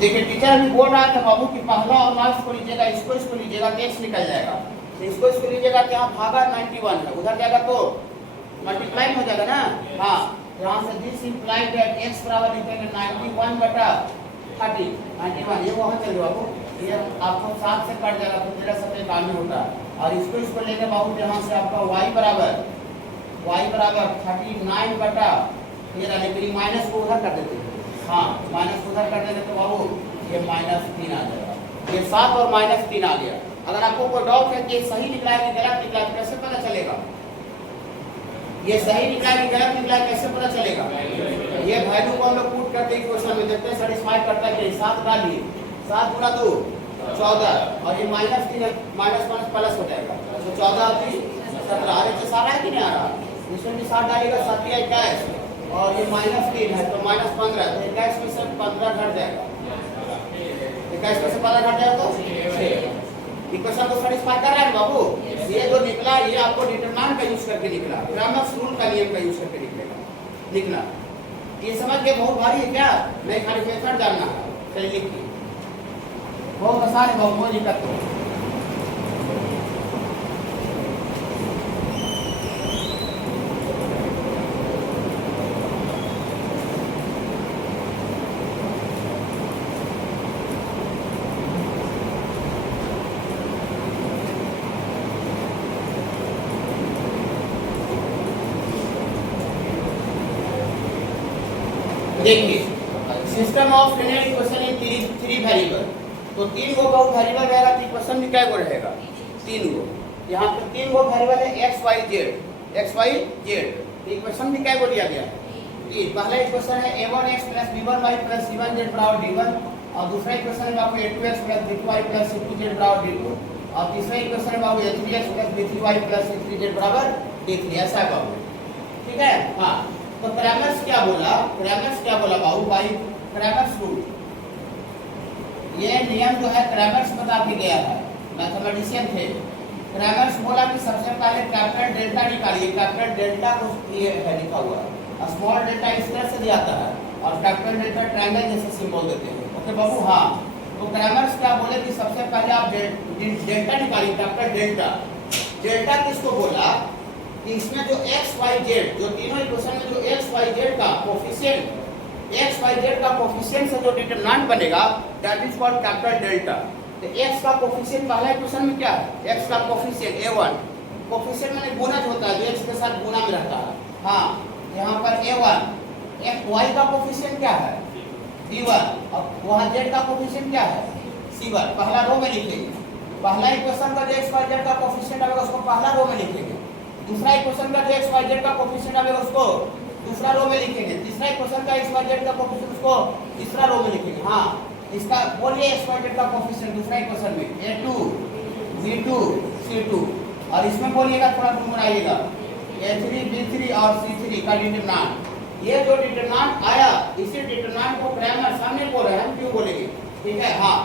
देखिए टीचर अभी बोल रहा था बाबू कि पहला और लास्ट को लीजिएगा, इसको लीजिएगा तो x निकल जाएगा, तो इसको लीजिएगा तो यहाँ भागा 91 है, उधर जाएगा तो मल्टीप्लाई हो जाएगा ना। हाँ यहाँ से दिस इंप्लाइड दैट x बराबर लिखेंगे 91 बटा 30 91 ये वहाँ चल बाबू, ये आपको 7 से कट जाएगा तो 1391 होता है। और इसको लेके बाबू यहाँ से आपका y बराबर 39 बटा 13 लेकिन माइनस को उधर कर देते हैं। हाँ माइनस उधर कर देंगे तो बाबू ये -3 आ जाएगा, ये 7 और -3 आ गया। अगर आपको कोई डाउट है कि सही निकला है कि गलत निकला है कैसे पता चलेगा? ये सही निकला है कि गलत निकला है कैसे पता चलेगा? ये वैल्यू को हम लोग पुट करते हैं क्वेश्चन में, देखते हैं सेटिस्फाई करता है कि 7 डालिए 7 गुना 2 14 और ये -3 प्लस हो जाएगा तो 14 और 3 17। अरे तो सारा है कि नहीं आ रहा? इसमें भी 7 डालिएगा 7 या 21 और ये -3 है तो -15 तो 21 में से 15 घट जाएगा, 21 में से 15 घट जाएगा तो 6। इक्वेशन को सेटिस्फाई कर रहा है बाबू। ये जो निकला ये आपको डिटरमिनेंट का यूज करके निकला, क्रैमर्स रूल का नियम का यूज करके निकला। ये समझ के बहुत भारी है क्या? नहीं खाली मेथड जानना है, चलिए लिखिए बहुत आसान है बाबू, कोई दिक्कत नहीं। देखिए system of linear equation in 3 variable, तो 3 गो बहुत वेरिएबल रहेगा तो इक्वेशन में क्या गो रहेगा 3 गो। यहाँ पे 3 गो वेरिएबल है x y z, इक्वेशन में क्या गो दिया गया 3। पहला इक्वेशन है a1x + b1y + c1z बराबर d1 और दूसरा इक्वेशन है आपको a2x + b2y + c2z बराबर d2 और तीसरा इक्वेशन है आपको a3x + b3y + c3z बराबर d3। ऐसा बाबू ठीक है। हाँ तो क्रैमर्स क्या बोला बाबू भाई? क्रैमर्स रूल, ये नियम जो है क्रैमर्स बता के गया है, मैथमेटिशियन थे। क्रैमर्स बोला कि सबसे पहले कैपिटल डेल्टा निकालिए, कैपिटल डेल्टा को ये है लिखा हुआ है, स्मॉल डेल्टा इस तरह से दिया जाता है और कैपिटल डेल्टा ट्रायंगल जैसे सिंबल देते हैं। ओके बाबू। हाँ तो क्रैमर्स क्या बोले कि सबसे पहले आप डेल्टा निकालिए, कैपिटल डेल्टा किसको बोला कि इसमें जो x y z जो तीनों इक्वेशन में जो x y z का कोफिशिएंट से जो डिटरमिनेंट बनेगा that is called capital delta. तो x का कोफिशिएंट पहला इक्वेशन में क्या है? x का कोफिशिएंट a1, कोफिशिएंट माने गुणज होता है जो x के साथ गुणा में रहता है। हाँ यहाँ पर a1, y का कोफिशिएंट क्या है b1 और वहाँ z का कोफिशिएंट क्या है c1। पहला रो में लिखेंगे, पहला इक्वेशन का जो x y z का कोफिशिएंट आएगा उसको पहला रो में लिखेंगे, दूसरा इक्वेशन का जो x y z का कोफिशिएंट आएगा उसको दूसरा रो में लिखेंगे, तीसरा इक्वेशन का x y z का कोफिशिएंट उसको तीसरा रो में लिखेंगे। हाँ इसका बोलिए x y z का कोफिशिएंट दूसरा इक्वेशन में a2 b2 c2 और इसमें बोलिएगा थोड़ा घुमाइएगा a3 b3 और c3 का डिटरमिनेंट। ये जो डिटरमिनेंट आया इसी डिटरमिनेंट को क्रैमर सामने बोल रहे हैं, हम क्यों बोलेंगे ठीक है। हाँ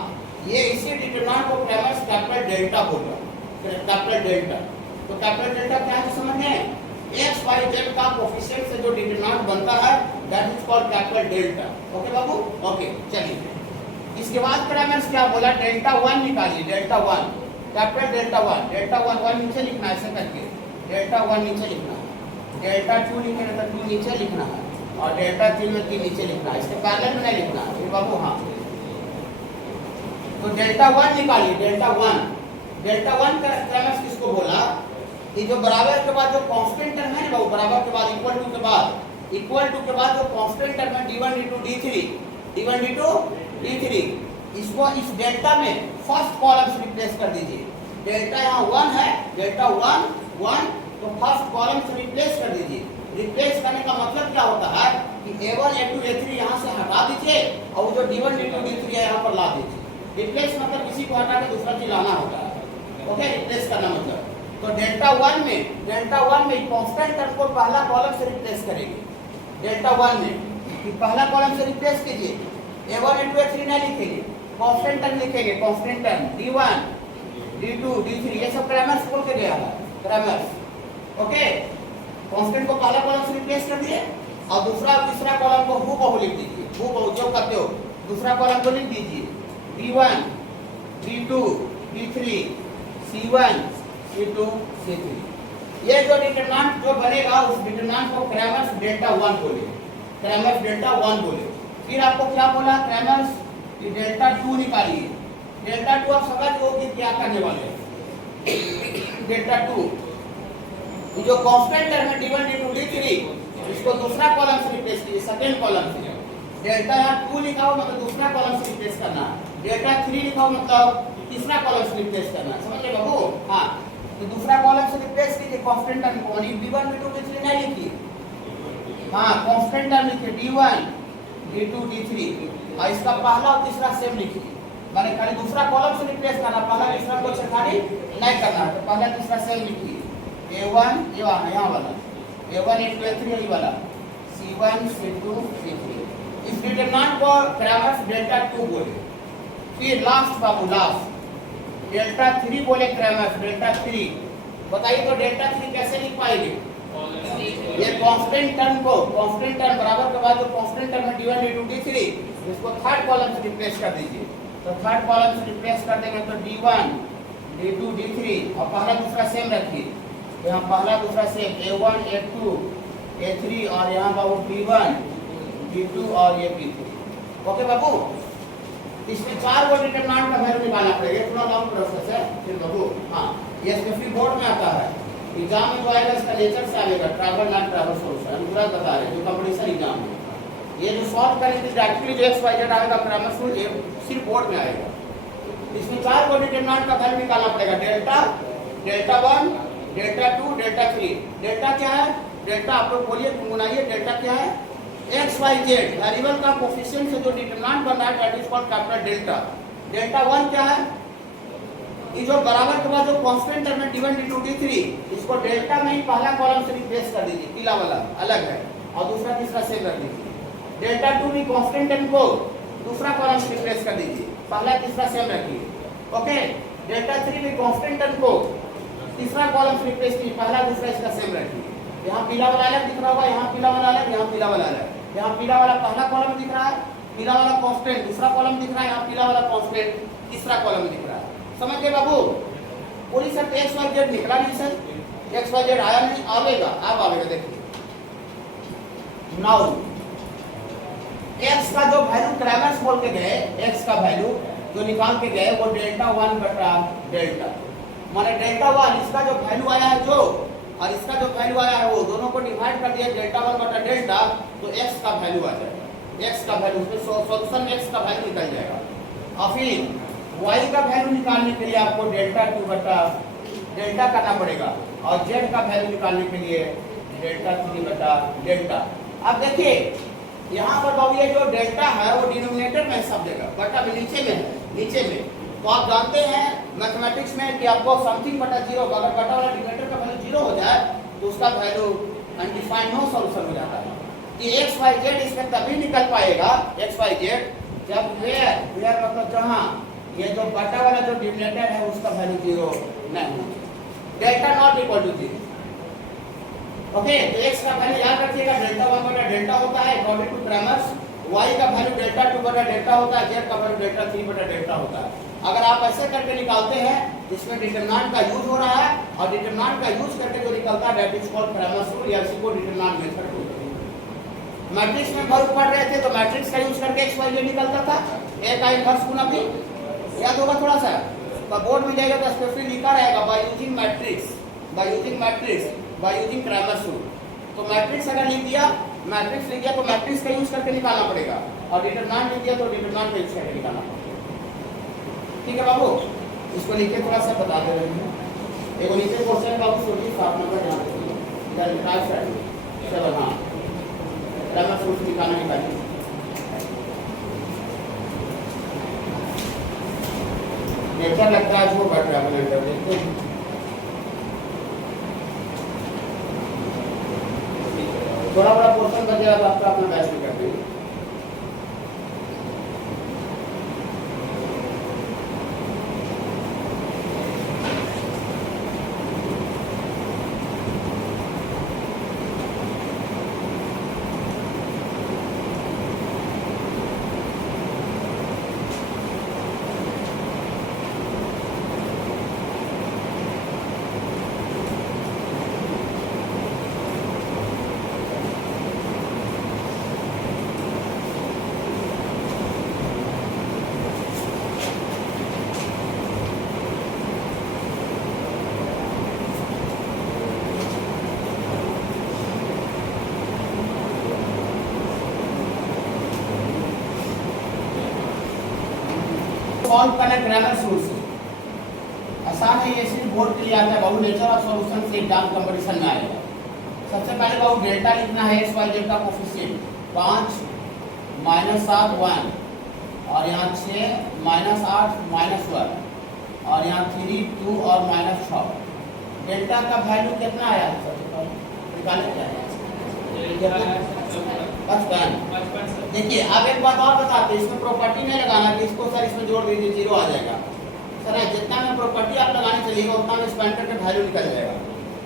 ये इसी डिटरमिनेंट को क्रैमर कैपिटल डेल्टा बोल रहा है, कैपिटल डेल्टा। तो कैपिटल डेल्टा क्या है समझे? x y z का कोफिशिएंट से जो डिटरमिनेंट बनता है that is called capital delta. Okay Babu. Okay चलिए इसके बाद क्रैमर्स क्या बोला? डेल्टा 1 निकालिए, डेल्टा 1 कैपिटल डेल्टा 1 नीचे लिखना है ऐसे करके, डेल्टा 1 नीचे लिखना है, डेल्टा 2 लिखेंगे तो 2 नीचे लिखना है और डेल्टा 3 में 3 नीचे लिखना है, इसके पैरेलल में नहीं लिखना है बाबू। हाँ तो डेल्टा 1 निकालिए, डेल्टा 1 का क्रैमर्स किसको बोला कि जो बराबर के बाद जो कांस्टेंट टर्म है ना वो बराबर के बाद इक्वल टू के बाद जो कांस्टेंट टर्म है d1 d2 d3 इसको इस डेल्टा में फर्स्ट कॉलम से रिप्लेस कर दीजिए। डेल्टा यहाँ 1 है, डेल्टा 1 तो फर्स्ट कॉलम से रिप्लेस कर दीजिए। रिप्लेस करने का मतलब क्या होता है कि A1 A2 A3 यहाँ से हटा दीजिए और वो जो D1 D2 D3 है यहाँ पर ला दीजिए। रिप्लेस मतलब किसी को हटा के दूसरा चीज लाना होता है। ओके, रिप्लेस करना मतलब तो डेल्टा 1 में कांस्टेंट टर्म को पहला कॉलम से रिप्लेस करेंगे। डेल्टा 1 में कि पहला कॉलम से रिप्लेस कीजिए, A1 A2 A3 नहीं लिखेंगे, कांस्टेंट टर्म लिखेंगे। Constant term D1 D2 D3 ये सब क्रैमर्स बोल के गया है, क्रैमर्स। ओके, कांस्टेंट को पहला कॉलम से रिप्लेस कर दिए और दूसरा तीसरा कॉलम को हूबहू लिख दीजिए। हूबहू जो करते हो दूसरा कॉलम को लिख दीजिए D1 D2 D3 C1 C2 C3। ये जो डिटरमिनेंट जो बनेगा उस डिटरमिनेंट को क्रैमर्स डेल्टा 1 बोले, क्रैमर्स डेल्टा 1 बोले। फिर आपको क्या बोला क्रैमर्स कि डेल्टा 2 निकालिए। डेल्टा 2 आप समझ लो कि क्या करने वाले हैं। डेल्टा 2 जो कांस्टेंट टर्म है D1 D2 D3 इसको दूसरा कॉलम से रिप्लेस कीजिए, सेकंड कॉलम से। डेल्टा यहाँ 2 लिखा हो मतलब दूसरा कॉलम से रिप्लेस करना है। डेल्टा 3 लिखा हो मतलब तीसरा कॉलम से रिप्लेस करना है। समझ ले बाबू? हाँ, तो दूसरा कॉलम से रिप्लेस कीजिए कांस्टेंट टर्म को। D1 D2 D3 नहीं लिखिए, हाँ कांस्टेंट टर्म लिखिए D1 D2 D3 और इसका पहला और तीसरा सेम लिखिए। माने खाली दूसरा कॉलम से रिप्लेस करना, पहला तीसरा को छेड़खानी नहीं करना। तो पहला तीसरा सेम लिखिए A1 ये यहाँ वाला A1 A2 A3 यही वाला C1 C2 C3। इस डिटरमिनेंट को क्रैमर्स डेल्टा 2 बोले। फिर लास्ट बाबू लास्ट डेल्टा 3 बोले क्रैमर्स डेल्टा 3। बताइए तो डेल्टा 3 कैसे लिख पाएंगे? ये कांस्टेंट टर्म को कांस्टेंट टर्म बराबर के बाद जो कांस्टेंट टर्म है D1 D2 D3 इसको थर्ड कॉलम से रिप्लेस कर दीजिए। तो थर्ड कॉलम से रिप्लेस कर देंगे तो D1 D2 D3 और पहला दूसरा सेम रखिए। यहाँ पहला दूसरा सेम A1 A2 A3 और यहाँ बाबू B1 B2 और ये B3। ओके बाबू, इसमें 4 वो डिटरमिनेंट का वैल्यू निकालना पड़ेगा। थोड़ा लॉन्ग प्रोसेस है फिर बाबू। हाँ, ये स्पेसिफिक बोर्ड में आता है, एग्जाम में जो आएगा इसका नेचर से आएगा, ट्रैवल नॉट ट्रैवल सोर्स हम पूरा बता रहे हैं जो कंपटीशन एग्जाम है। ये जो सॉल्व करेंगे डायरेक्टली जो XYZ आएगा ग्रामर रूल ये सिर्फ बोर्ड में आएगा। इसमें 4 को डिटरमिनेंट का वैल्यू निकालना पड़ेगा, डेल्टा 1 डेल्टा 2 डेल्टा 3। डेल्टा क्या है? डेल्टा आप लोग बोलिए गुनाइए, डेल्टा क्या है? XYZ वेरिएबल का कोफिशिएंट से जो डिटरमिनेंट बन रहा है that is called capital delta. Delta 1 क्या है? ये जो बराबर के बाद जो कांस्टेंट टर्म है D1 D2 D3 इसको डेल्टा में ही पहला कॉलम से रिप्लेस कर दीजिए, पीला वाला अलग है और दूसरा तीसरा सेम रख दीजिए। डेल्टा 2 में कांस्टेंट टर्म को दूसरा कॉलम से रिप्लेस कर दीजिए, पहला तीसरा सेम रखिए। ओके, डेल्टा 3 में कांस्टेंट टर्म को तीसरा कॉलम से रिप्लेस कीजिए, पहला दूसरा इसका सेम रखिए। यहाँ पीला वाला अलग दिख रहा होगा, यहाँ पीला वाला अलग, यहाँ पीला वाला अलग। यहाँ पीला वाला पहला कॉलम दिख रहा है, पीला वाला कांस्टेंट दूसरा कॉलम दिख रहा है, यहाँ पीला वाला कांस्टेंट तीसरा कॉलम दिख रहा है। समझ गए बाबू? पूरी सर XYZ निकला नहीं सर, XYZ आया नहीं, आवेगा अब आवेगा। देखिए नाउ x का जो वैल्यू क्रैमर्स बोल के गए, x का वैल्यू जो निकाल के गए वो डेल्टा 1 बटा डेल्टा, माने डेल्टा 1 इसका जो वैल्यू आया है जो और इसका जो वैल्यू आया है वो दोनों को डिवाइड कर दिया डेल्टा 1 बटा डेल्टा तो x का वैल्यू आ जाएगा। x का वैल्यू उसमें सॉल्यूशन में x का वैल्यू निकल जाएगा। और फिर y का वैल्यू निकालने के लिए आपको डेल्टा 2 बटा डेल्टा करना पड़ेगा और z का वैल्यू निकालने के लिए डेल्टा 3 बटा डेल्टा। अब देखिए यहाँ पर बाबू ये जो डेल्टा है वो डिनोमिनेटर में सब जगह, बटा में नीचे में है, नीचे में। तो आप जानते हैं मैथमेटिक्स में कि आपको समथिंग बटा 0, अगर बटा वाला डिनोमिनेटर का वैल्यू 0 हो जाए तो उसका वैल्यू अनडिफाइंड नो सॉल्यूशन हो जाता है। कि XYZ इसमें तभी निकल पाएगा XYZ जब वेयर मतलब जहाँ ये जो बटा वाला जो डिनोमिनेटर है उसका वैल्यू 0 नहीं हो, delta not equal to 0। Okay, तो x का वैल्यू याद रखिएगा डेल्टा 1 बटा डेल्टा होता है अकॉर्डिंग टू क्रैमर्स, y का वैल्यू डेल्टा 2 बटा डेल्टा होता है, z का वैल्यू डेल्टा 3 बटा डेल्टा होता है। अगर आप ऐसे करके निकालते हैं जिसमें डिटरमिनेंट का यूज हो रहा है और डिटरमिनेंट का यूज करके जो निकलता है that is called Cramer's rule या इसी को डिटरमिनेंट मेथड बोलते हैं। मैट्रिक्स में बहुत पढ़ रहे थे तो मैट्रिक्स का यूज करके XYZ निकलता था, a का इनवर्स गुना b, याद होगा थोड़ा सा। तो बोर्ड में जाएगा तो स्पेशली लिखा रहेगा by using matrix, by using matrix, by using Cramer's rule. तो मैट्रिक्स अगर लिख दिया, मैट्रिक्स लिख दिया तो मैट्रिक्स का यूज करके निकालना पड़ेगा और डिटरमिनेंट लिख दिया तो डिटरमिनेंट का यूज करके निकालना पड़ेगा। ठीक है बाबू? इसको लिख के थोड़ा सा बता दे रहे हैं। एक नीचे क्वेश्चन का आपको सोचिए 7 नंबर यहाँ पे इधर राइट साइड में 7 हाँ ग्रामर सोच निकालिए। नेचर लगता है इसको बढ़ रहा है देखते हैं। थोड़ा बड़ा पोर्शन बचेगा तो आपका अपना बैच भी कर देंगे। सॉल्व करना ग्रामर सोर्स आसान है, ये सिर्फ बोर्ड के लिए आता है। बाबू नेचर ऑफ सॉल्यूशन से एग्जाम कंपटीशन में आएगा। सबसे पहले बाबू डेल्टा लिखना है, एक्स वाई जेड का कोफिशिएंट 5 -7 1 और यहाँ 6 -8 -1 और यहाँ 3 2 और -6। डेल्टा का वैल्यू कितना आया सबसे पहले निकाले क्या है 55। देखिए अब एक बात और बताते हैं, इसमें प्रॉपर्टी नहीं लगाना कि इसको सर इसमें जोड़ दीजिए 0 आ जाएगा। सर जितना में प्रॉपर्टी आप लगाने चलिएगा उतना में स्पैंडर का वैल्यू निकल जाएगा।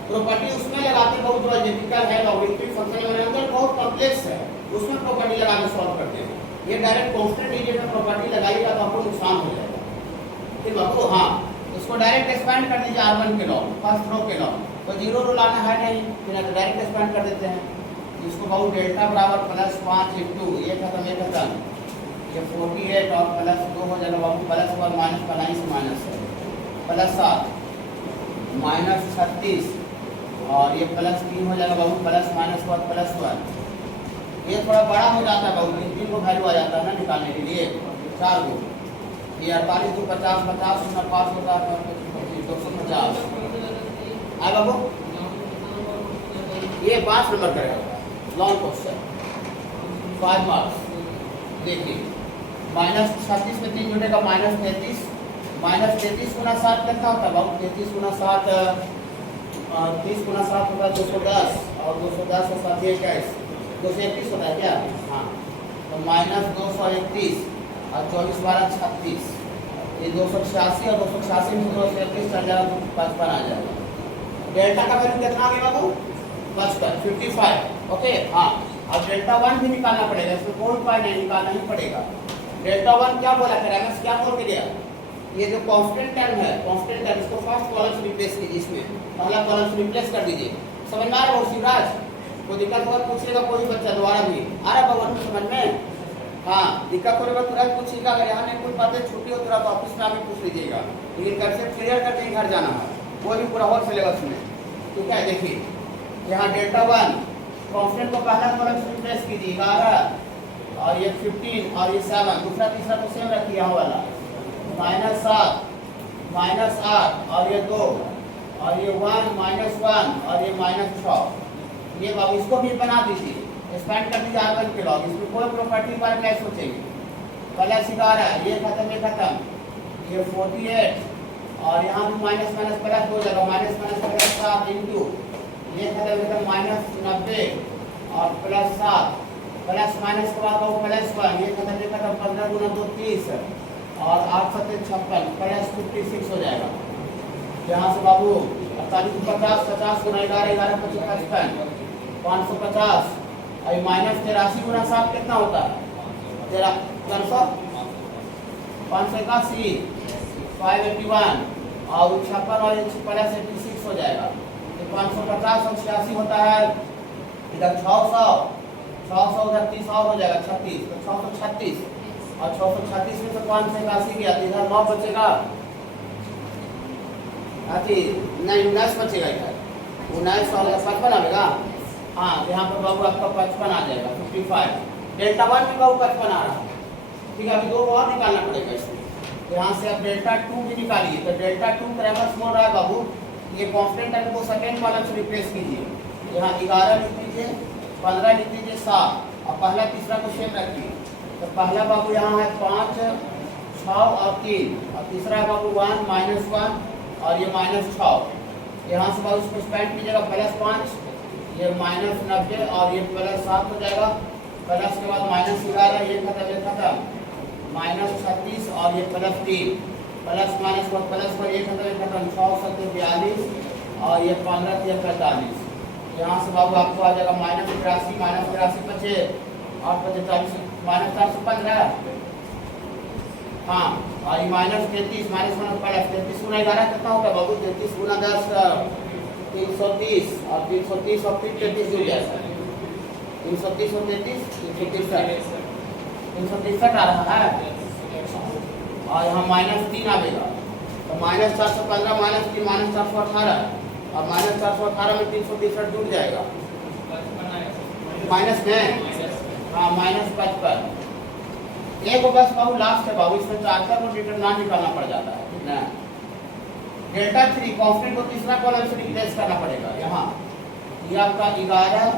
प्रॉपर्टी उसमें लगाते बहुत बड़ा डिफिकल्ट है, लॉगरिथमिक फंक्शन में अंदर बहुत कॉम्प्लेक्स है, उसमें प्रॉपर्टी लगा के सॉल्व करते हैं। ये डायरेक्ट कांस्टेंट डिजिट में प्रॉपर्टी लगाइएगा तो आपको नुकसान हो जाएगा। ठीक बाबू हाँ, इसको डायरेक्ट एक्सपेंड कर दीजिए R1 के लॉ फर्स्ट रो के लॉ, तो 0 रो लाना है नहीं, फिर डायरेक्ट एक्सपेंड कर देते हैं। इसको बाबू डेल्टा बराबर +5 इंटू ये खत्म ये 48 और +2 हो जाएगा बाबू +1 माइनस बनाई से माइनस है +7 -36 और ये +3 हो जाएगा बाबू +-1 ये थोड़ा बड़ा हो जाता है बाबू, 3 को वैल्यू आ जाता है ना निकालने के लिए 4 को ये 48 को 50 50 5 होता है 250 आए बाबू। ये 5 नंबर करेगा लॉन्ग क्वेश्चन 5 मार्क्स। देखिए -36 में 3 जुड़ेगा -33 गुना 7 कितना होता है बाबू 33 गुना 7 30 गुना 7 होगा 210 और 210 और 7 21 231 होता है क्या हाँ, तो -231 और 24 12 36 ये 286 और 286 में 231 चल जाएगा तो 55 आ जाएगा। डेल्टा का वैल्यू कितना आ गया बाबू 55 ओके हाँ। अब डेल्टा 1 भी निकालना पड़ेगा, इसमें कोई उपाय नहीं, निकालना ही पड़ेगा। डेल्टा 1 क्या बोला ग्रामर क्या बोल के दिया, ये जो कांस्टेंट टर्म है कांस्टेंट टर्म इसको फर्स्ट कॉलम से रिप्लेस कीजिए, इसमें पहला कॉलम से रिप्लेस कर दीजिए। समझ में आ रहा है शिवराज, कोई दिक्कत होगा पूछेगा कोई बच्चा दोबारा भी आ रहा भगवान समझ में हाँ, दिक्कत होगा तुरंत पूछिएगा, अगर यहाँ नहीं कोई बातें छुट्टी हो तुरंत ऑफिस में आके पूछ लीजिएगा, लेकिन कंसेप्ट क्लियर करके घर जाना है, वो भी पूरा होल सिलेबस में। ठीक है देखिए यहाँ डेल्टा 1 कांस्टेंट को पहला कॉलम से रिप्लेस कीजिए 11 और ये 15 और ये 7 दूसरा तीसरा तो सेम रखिए यहाँ वाला -7 -8 और ये 2 और ये 1 -1 और ये -6 ये बाबू इसको भी बना दीजिए, एक्सपेंड कर दीजिए R1 के लॉग, इसमें कोई प्रॉपर्टी बार क्या सोचेंगे प्लस 11 ये खत्म ये 48 और यहाँ भी माइनस माइनस प्लस हो जाएगा -7 इंटू ये खत्म -90 और +7 प्लस माइनस के बाद +1 ये खत्म 15 गुना 2 30 और 8 7 56 +56 हो जाएगा। यहाँ से बाबू 48 50 गुना 11 55 550 और -83 गुना 7 कितना होता है 581 581 और 56 और +86 हो जाएगा। 550 और 86 होता है इधर 600 उधर 30 और हो जाएगा 36 तो 636 और 636 में से 581 गया तो इधर 9 बचेगा नहीं 19 बचेगा इधर 19 और 55 आएगा हाँ, यहाँ पर बाबू आपका 55 आ जाएगा 55 डेल्टा 1 में बाबू 55 आ रहा है। ठीक है अभी 2 और निकालना पड़ेगा इसमें, यहाँ से आप डेल्टा 2 भी निकालिए, तो डेल्टा 2 क्रैमर्स मोल रहा है बाबू, ये कांस्टेंट टर्म को सेकेंड कॉलम से रिप्लेस कीजिए, यहाँ 11 लिख दीजिए, 15 लिख दीजिए, 7 और पहला तीसरा को सेम रखिए। तो पहला बाबू यहाँ है 5, 6 और 3 और तीसरा बाबू 1 -1 और ये -6। यहाँ से बाबू इसको स्पेंड कीजिएगा +5, ये -90 और ये +7 हो जाएगा, प्लस के बाद -11 ये खत्म -36 और ये +3 प्लस माइनस और प्लस पर ये खत्म 6 7 42 और ये 15 3 45। यहाँ से बाबू आपको आ जाएगा -83 -83 और 45 -415। हाँ और ये -33 -33 गुना 11 कितना होगा बाबू? 33 गुना 10 330 और 330 और फिर 33 जुड़ जाएगा 330 और 33 363 आ रहा है और यहाँ -3 आएगा तो -415 -3 -418 और -418 में 363 जुड़ जाएगा माइनस है हाँ -55। एक बस बाबू लास्ट है बाबू, इसमें 4 को डिटरमिनेंट निकालना पड़ जाता है कितना डेल्टा 3 कांस्टेंट को तीसरा कॉलम से रिप्लेस करना पड़ेगा। यहाँ ये आपका 11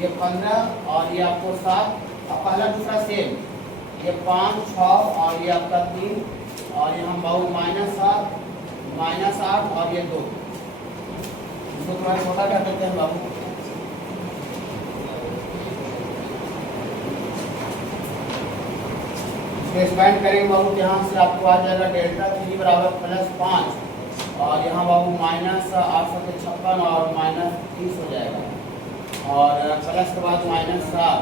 ये 15 और ये आपको 7 और पहला दूसरा सेम ये 5 6 और ये आपका 3 और यहाँ बाबू -7 -8 और ये 2 इसको थोड़ा छोटा कर देते हैं बाबू। एक्सपेंड करेंगे बाबू, यहाँ से आपको आ जाएगा डेल्टा 3 बराबर +5 और यहाँ बाबू -856 और -30 हो जाएगा और प्लस के बाद -7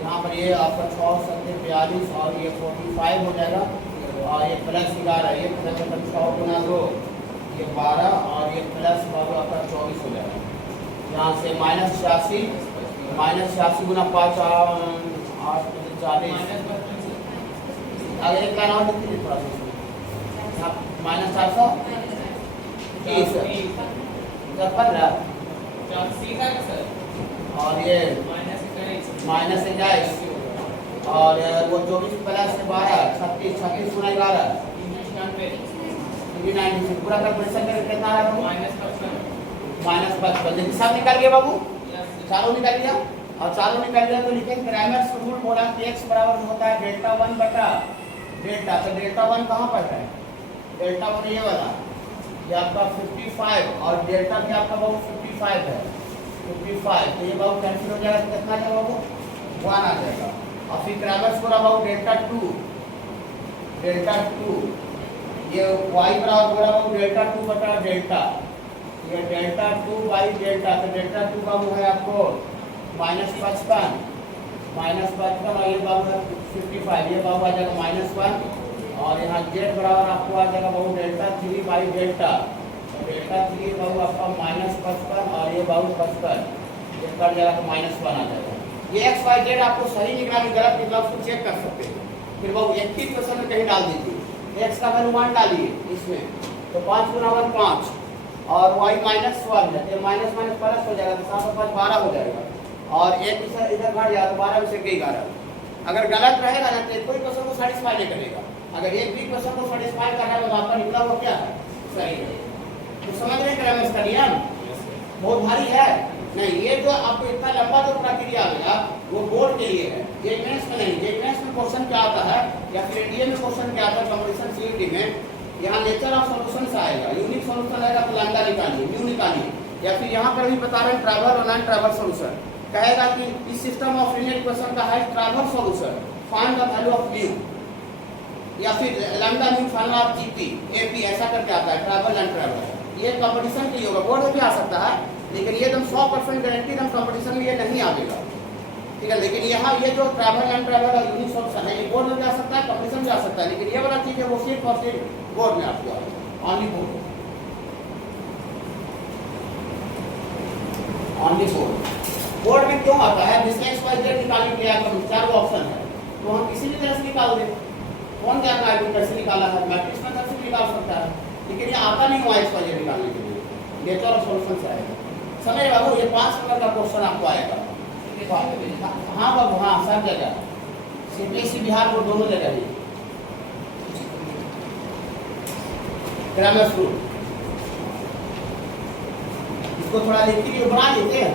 यहाँ पर ये आपका 6 7 42 और ये 45 हो जाएगा और ये +11 ये 6 गुना 2 ये 12 और ये प्लस बाबू आपका 24 हो जाएगा। यहाँ से -86 गुना 5 8 40 आगे एक लाइन और लिख दीजिए थोड़ा सा -430 और ये -21 और वो 24 प्लस 12 36 गुना 11 96 पूरा कैलकुलेशन करके कितना आ रहा है -55। देखिए सब निकाल गया बाबू, चारों निकाल लिया और चारों निकाल लिया तो लिखेंगे क्रैमर्स रूल बोला कि x बराबर होता है डेल्टा 1 बटा डेल्टा। तो डेल्टा 1 कहाँ पर है? डेल्टा 1 ये वाला ये आपका 55 और डेल्टा भी आपका बाबू 55 है 55 तो ये बाबू कैंसिल हो जाएगा तो कितना जाएगा बाबू 1 आ जाएगा। और फिर क्रैमर्स बोला बाबू डेल्टा 2 ये y बराबर बोला बाबू डेल्टा 2 बटा डेल्टा, ये डेल्टा 2 बाई डेल्टा तो डेल्टा 2 बाबू है आपको -55 और ये बाबू है 55 ये बाबू आ जाएगा -1 और यहाँ z बराबर आपको आ जाएगा बाबू डेल्टा 3 बाई डेल्टा तो डेल्टा 3 बाबू आपका -55 और ये बाबू 55 ये कट जाएगा तो -1 आ जाएगा। ये x y z आपको सही निकला कि गलत निकला उसको चेक कर सकते हैं। फिर बाबू एक ही क्वेश्चन में कहीं डाल दीजिए x का वैल्यू 1 डालिए इसमें तो 5 गुना 1 5 और y -1 है तो माइनस प्लस हो जाएगा तो 7 और 5 12 हो जाएगा और एक इधर घट जाएगा तो 12 में से 11। अगर गलत रहेगा ना तो कोई क्वेश्चन को सेटिस्फाई नहीं करेगा, अगर एक भी क्वेश्चन को सेटिस्फाई कर रहा है तो आपका निकला हुआ क्या है सही है। तो समझ रहे क्रैमर्स का नियम बहुत भारी है नहीं, ये जो आपको इतना लंबा जो प्रक्रिया आएगा वो बोर्ड के लिए है, ये मेंस में नहीं। ये मेंस में क्वेश्चन क्या आता है या फिर एनडीए में क्वेश्चन क्या आता है कंपटीशन सीईटी में यहाँ नेचर ऑफ सॉल्यूशन से आएगा, यूनिक सॉल्यूशन आएगा तो लैम्डा निकालिए म्यू निकालिए या फिर यहाँ पर भी बता रहे हैं ट्रैवल और नॉन ट्रैवल सॉल्यूशन कहेगा कि इस सिस्टम ऑफ लीनियर इक्वेशन का है travel solution find the value of mu या फिर lambda mu find of GP AP ऐसा करके आता है ट्रैवल एंड ट्रैवल। ये कंपटीशन के लिए होगा, बोर्ड में भी आ सकता है लेकिन ये एकदम 100% गारंटी एकदम कंपटीशन में ये नहीं आएगा ठीक है। लेकिन यहाँ ये जो ट्रैवल एंड ट्रैवल और यूनिक सॉल्यूशन है ये बोर्ड में भी आ सकता है कंपटीशन में आ सकता है, लेकिन ये वाला चीज है वो सिर्फ और सिर्फ बोर्ड में आपको ऑनली बोर्ड में क्यों आता है? जिसमें x y z निकालने के लिए आपका 4 ऑप्शन है तो हम किसी भी तरह से निकाल दें। कौन जानना है कैसे निकाला है, मैट्रिक्स मेथड से निकाल सकता है लेकिन ये आता नहीं हुआ x y z निकालने के लिए, नेचर ऑफ सॉल्यूशन से आएगा। समझ बाबू ये 5 नंबर का क्वेश्चन आपको आएगा। हाँ बाबू हाँ सब जगह CBSE बिहार बोर्ड दोनों जगह ही क्रैमर्स रूल। इसको थोड़ा लिख के बना लेते हैं,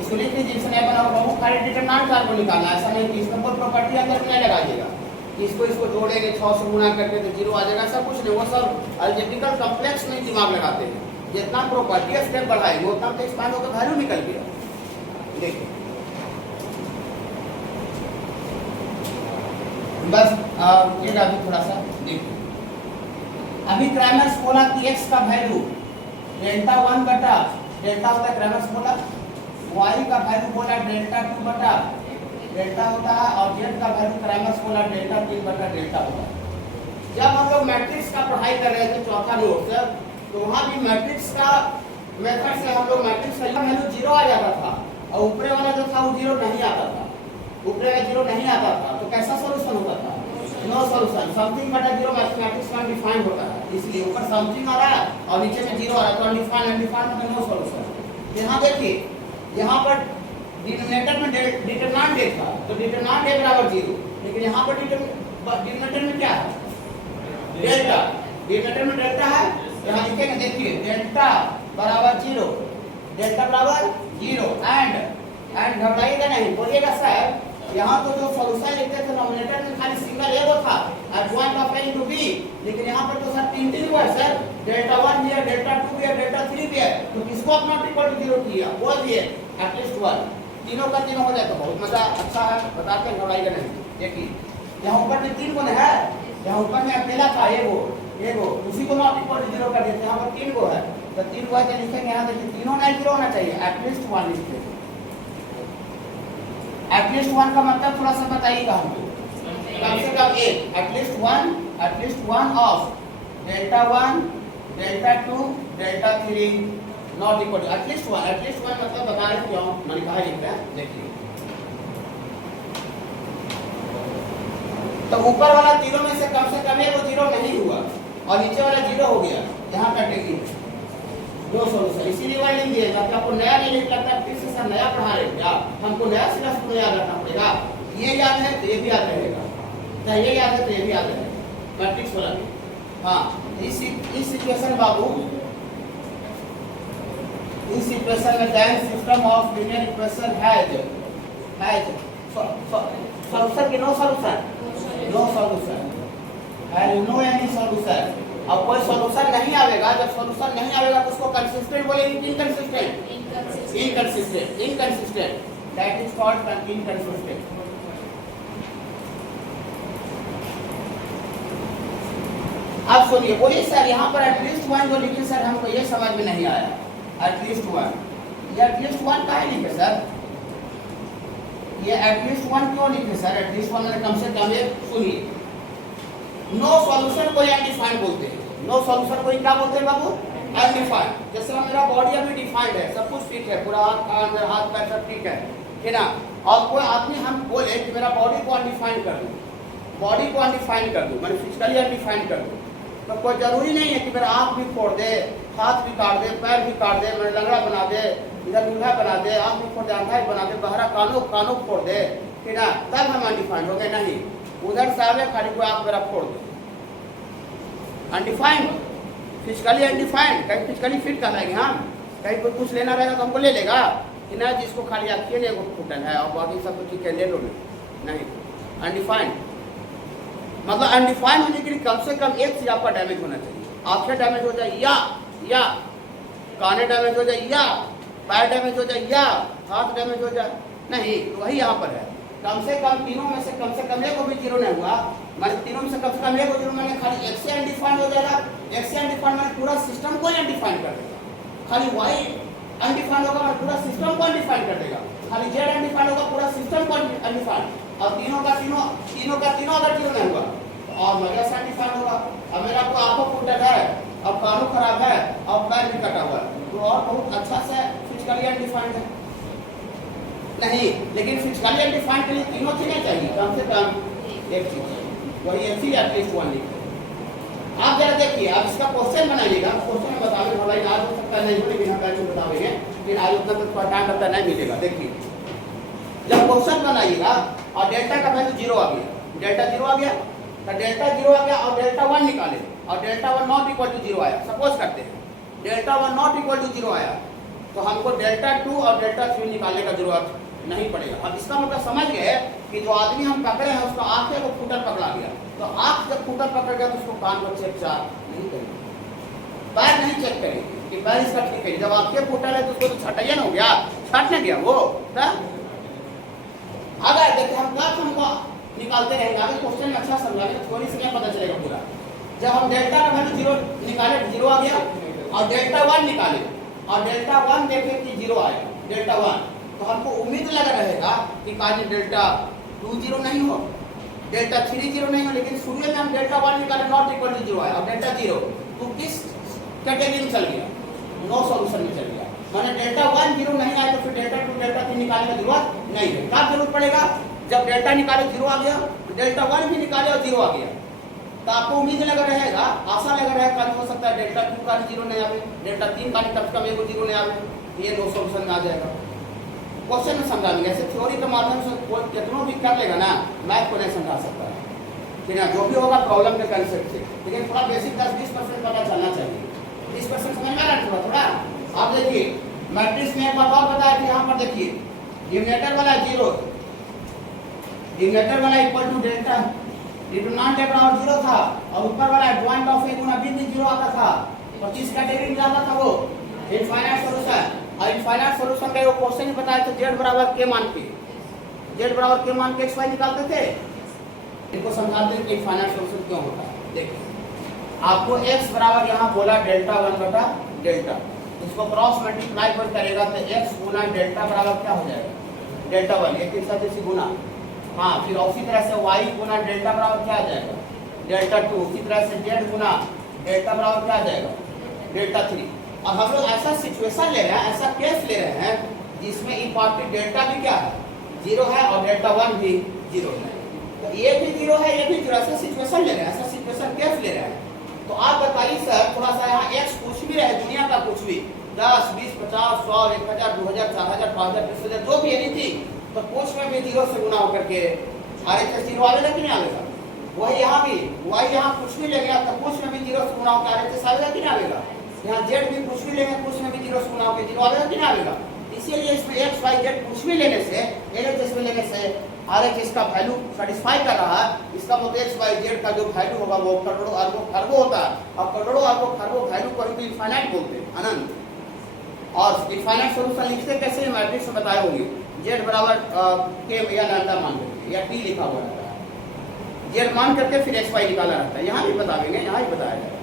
इसको लिख लीजिए, इससे नहीं बना होगा वो खाली डिटरमिनेंट कार को निकालना, ऐसा नहीं कि इसमें कोई प्रॉपर्टी अंदर नहीं लगाइएगा, इसको जोड़ेंगे 6 से गुना करके तो 0 आ जाएगा, ऐसा कुछ नहीं। वो सब अलजेब्रिकल कॉम्प्लेक्स में दिमाग लगाते हैं, जितना प्रॉपर्टी स्टेप बढ़ाएंगे उतना तो एक्सपांड होकर वैल्यू निकल गया। देखिए बस ये अभी थोड़ा सा देखिए, अभी क्रैमर्स बोला कि x का वैल्यू डेल्टा 1 बटा डेल्टा होता है, क्रैमर्स बोला y का वैल्यू बोला डेल्टा 2 बटा डेल्टा होता है, और z का वैल्यू क्रैमर्स बोला डेल्टा 3 बटा डेल्टा होता है। जब हम लोग मैट्रिक्स का पढ़ाई कर रहे थे चौथा नोट से, तो वहाँ भी मैट्रिक्स का मेथड से हम लोग मैट्रिक्स का वैल्यू 0 आ जाता था, और ऊपरे वाला जो था वो 0 नहीं आता था, ऊपरे वाला 0 नहीं आता था, तो कैसा सॉल्यूशन होता था? No solution. समथिंग बटा 0 मैथमेटिक्स में डिफाइन होता है, इसलिए ऊपर समथिंग आ रहा है और नीचे में 0 आ रहा है, तो अनडिफाइंड अनडिफाइंड मतलब नो सॉल्यूशन। यहाँ देखिए, यहाँ पर डिनोमिनेटर में डिटरमिनेंट एक था, तो डिटरमिनेंट a बराबर 0, लेकिन यहाँ पर डिनोमिनेटर में क्या है? डेल्टा। डिनोमिनेटर में डेल्टा है, यहाँ लिखेंगे, देखिए डेल्टा बराबर 0, डेल्टा बराबर 0 एंड घबराइएगा नहीं, बोलिएगा सर यहाँ तो जो सॉल्यूशन लिखते थे नॉमिनेटर में खाली सिंगल ए था adjoint of a into b, लेकिन यहाँ पर तो सर तीन हुआ है सर, डेल्टा 1 भी है, डेल्टा 2 भी है, डेल्टा 3 भी है, तो किसको आप नॉट इक्वल टू 0 किया? वो भी है एटलीस्ट 1, तीनों का तीनों हो जाए तो बहुत मजा अच्छा है, बताते हैं घबराइएगा नहीं। देखिए यहाँ ऊपर में 3 गुण है, यहाँ ऊपर में अकेला था एगो उसी को नॉट इक्वल टू 0 कर देते हैं, यहाँ पर 3 गो है, तो 3 गो है तो लिखेंगे यहाँ देखिए तीनों नहीं 0 होना चाहिए, एटलीस्ट 1 लिखते हैं। एटलीस्ट 1 का मतलब थोड़ा सा बताइएगा हमको, कम से कम एक, at least 1 of delta 1 delta 2 delta 3 not equal to at least 1 मतलब बता रहे क्यों मैंने कहा लिख रहा है। देखिए तो ऊपर वाला तीनों में से कम एक वो 0 नहीं हुआ और नीचे वाला 0 हो गया, यहाँ कटेगी दो सॉल्यूशन, इसीलिए वही लिख दिए ताकि आपको नया नहीं लिख लगता, फिर से सर नया पढ़ा रहे क्या, हमको नया सिलेबस को याद रखना पड़ेगा, ये याद है तो ये भी याद रहेगा, चाहे ये याद है तो ये भी याद रहेगा मैट्रिक्स वाला भी। हाँ इस सिचुएशन बाबू, इस सिचुएशन में then system of linear equation has solution की no solution has no any solution. अब कोई सॉल्यूशन नहीं आएगा, जब सॉल्यूशन नहीं आएगा तो उसको कंसिस्टेंट बोलेंगे कि inconsistent? Inconsistent, that is called inconsistent. अब सुनिए, बोलिए सर यहाँ पर एटलीस्ट 1 जो लिखे सर हमको ये समझ में नहीं आया, एटलीस्ट 1, ये एटलीस्ट 1 काहे लिखे सर? ये एटलीस्ट 1 क्यों लिखे सर? एटलीस्ट 1 मैंने कम से कम एक, सुनिए नो सॉल्यूशन को अनडिफाइंड बोलते हैं, नो सॉल्यूशन को क्या बोलते हैं बाबू? अनडिफाइंड। जैसे मेरा बॉडी अभी डिफाइंड है, सब कुछ ठीक है, पूरा हाथ पैर सब ठीक है ना, और कोई आदमी हम बोले कि मेरा बॉडी को अनडिफाइंड कर दूं, बॉडी को अनडिफाइंड कर दूं, मैंने फिजिकली अनडिफाइंड कर दूं, तो कोई जरूरी नहीं है कि मेरा आँख भी फोड़ दे, हाथ भी काट दे, पैर भी काट दे, मेरा लंगड़ा बना दे, इधर लूल्हा बना दे, आँख भी फोड़ दे, अंधा बना दे, बहरा कानों फोड़ दे, ठीक ना, तब हम अनडिफाइंड हो गए। नहीं, उधर से आवे खाली कोई आँख मेरा फोड़ दे, अनडिफाइंड, फिजिकली अनडिफाइंड, कहीं फिजिकली फिट कहलाएंगे हम, कहीं कोई कुछ लेना रहेगा तो हमको ले लेगा कि ना, जिसको खाली आँखें ले वो फुटन है और बाकी सब तो ठीक है ले लो, नहीं अनडिफाइंड। मतलब अनडिफाइंड होने के लिए कम से कम एक चीज आपका डैमेज होना चाहिए, आंखें डैमेज हो जाए या कानें डैमेज हो जाए या पैर डैमेज हो जाए या हाथ डैमेज हो जाए, नहीं तो वही यहाँ पर है। कम से कम तीनों में से कम एक को भी 0 नहीं हुआ, मैंने तीनों में से कम 1 को 0, मैंने खाली x से अनडिफाइंड हो जाएगा, x से अनडिफाइंड मैंने पूरा सिस्टम को अनडिफाइंड कर देगा, खाली y अनडिफाइंड होगा मैं पूरा सिस्टम को अनडिफाइंड कर देगा, खाली z अनडिफाइंड होगा पूरा सिस्टम को अनडिफाइंड, और तीनों का तीनों अगर 0 नहीं हुआ और मजा से अनडिफाइंड होगा। अब मेरा को आंखों फूटा है, अब कानों खराब है, अब पैर भी कटा हुआ है, तो और बहुत अच्छा से फिजिकली अनडिफाइंड है नहीं, लेकिन फिजिकली अनडिफाइंड के लिए तीनों चीजें चाहिए, कम से कम एक चीज चाहिए, वही एफसी एटलीस्ट 1 लिखते। आप जरा देखिए, आप इसका क्वेश्चन बनाइएगा, क्वेश्चन में बताएंगे भाई आज हो सकता है नहीं हो, लेकिन हम कैसे बताएंगे, फिर आज उतना तक थोड़ा टाइम लगता नहीं मिलेगा। देखिए जब क्वेश्चन बनाइएगा और डेल्टा का वैल्यू 0 आ गया, डेल्टा 0 आ गया, तो डेल्टा 0 आ गया और डेल्टा 1 निकाले और डेल्टा 1 नॉट इक्वल टू 0 आया। सपोज करते हैं डेल्टा 1 नॉट इक्वल टू 0 आया तो हमको डेल्टा 2 और डेल्टा 3 निकालने का जरूरत नहीं पड़ेगा। अब इसका मतलब समझ गए कि जो आदमी हम पकड़े हैं उसका आंख है वो फुटर पकड़ा गया, तो आंख जब फुटर पकड़ गया तो उसको कान को चेक नहीं करेंगे, पैर नहीं चेक करेंगे कि पैर इसका ठीक है। जब आपके फुटर है तो उसको तो छटैया ना हो गया, छट न गया वो। अगर देखिए हम क्या हमको निकालते रहेंगे, अगर क्वेश्चन में अच्छा समझाएंगे तो थोड़ी सी क्या पता चलेगा पूरा। जब हम डेल्टा का वैल्यू 0 निकाले 0 आ गया और डेल्टा 1 निकाले और डेल्टा 1 देखे कि 0 आएगा डेल्टा 1, तो हमको उम्मीद लगा रहेगा कि काज डेल्टा 2 0 नहीं हो, डेल्टा 3 0 नहीं हो, लेकिन शुरू में हम डेल्टा 1 निकाले नॉट इक्वल टू 0 आया और डेल्टा 0, तो किस कैटेगरी में चल गया? नो सॉल्यूशन में चल गया। माने डेल्टा 1 0 नहीं आया तो फिर डेल्टा 2 डेल्टा 3 निकालने की जरूरत नहीं है। क्या जरूरत पड़ेगा? जब डेल्टा निकाले 0 आ गया, डेल्टा 1 भी निकाले और 0 आ गया, तो आपको उम्मीद लगा रहेगा, आशा लगा रहेगा कि हो सकता है डेल्टा 2 का भी 0 नहीं आवे, डेल्टा 3 का भी कम से कम एगो 0 नहीं आवे, ये नो सॉल्यूशन में आ जाएगा। क्वेश्चन में समझाएंगे, ऐसे थ्योरी के माध्यम से कोई कितना भी कर लेगा ना, मैथ को नहीं समझा सकता है कि ना, जो भी होगा प्रॉब्लम के कंसेप्ट से, लेकिन थोड़ा बेसिक 10-20% पता चलना चाहिए। 20% समझ में आ रहा है थोड़ा। आप देखिए मैट्रिक्स में एक बात और बताया कि यहाँ पर देखिए डिनोमिनेटर वाला 0, डिनोमिनेटर वाला इक्वल टू डेल्टा, डिटरमिनेंट एक बराबर 0 था और ऊपर वाला adjoint of a Guna b भी 0 आता था, तो किस कैटेगरी में जाता था वो? Infinite solution. और इनफाइनाइट सॉल्यूशन का वो क्वेश्चन ही बताया था, z बराबर k मान के, z बराबर k मान के xy निकालते थे। इनको समझाते हैं कि इनफाइनाइट सॉल्यूशन क्यों होता है। देखिए आपको x बराबर यहाँ बोला डेल्टा 1 बटा डेल्टा, इसको क्रॉस मल्टीप्लाई पर करेगा तो x गुना डेल्टा बराबर क्या हो जाएगा? डेल्टा 1, एक के साथ इसी गुना, हाँ, फिर उसी तरह से y गुना डेल्टा बराबर क्या आ जाएगा? डेल्टा 2, उसी तरह से z गुना डेल्टा बराबर क्या आ जाएगा? डेल्टा 3। और हम लोग ऐसा सिचुएशन ले रहे हैं, ऐसा केस ले रहे हैं जिसमें ई पार्ट डेल्टा भी क्या है? 0 है और डेल्टा 1 भी 0 है, तो ये भी 0 है, ये भी 0, ऐसा सिचुएशन ले रहे हैं, ऐसा सिचुएशन केस ले रहे हैं। तो आप बताइए सर, थोड़ा सा यहाँ x कुछ भी रहे, दुनिया का कुछ भी, 10, 20, 50, 100, 1000, 2000, 4000, 5000, 20000 जो भी है थी, तो कुछ में भी 0 से गुना होकर के RHS 0 आएगा कि नहीं आएगा? वही यहाँ भी y यहाँ कुछ भी ले गया तो कुछ में भी 0 से गुना होकर RHS आएगा कि नहीं आएगा? यहाँ z भी कुछ भी लेंगे, कुछ में भी 0 से गुना होकर 0 आएगा कि नहीं आएगा? इसीलिए इसमें x y z कुछ भी लेने से, LHS में लेने से RHS का वैल्यू सेटिस्फाई कर रहा है। इसका मतलब x y z का जो वैल्यू होगा वो करोड़ों अरबों खरबों होता है, और करोड़ों अरबों खरबों वैल्यू को हम इनफाइनाइट बोलते हैं, अनंत। और इनफाइनाइट सॉल्यूशन लिखते कैसे? मैट्रिक्स में बताए होंगे, z बराबर k या लैम्डा मान करके या t लिखा हुआ रहता है, z मान करके फिर x y निकाला रहता है। यहाँ भी बता देंगे, यहाँ भी बताया जाएगा।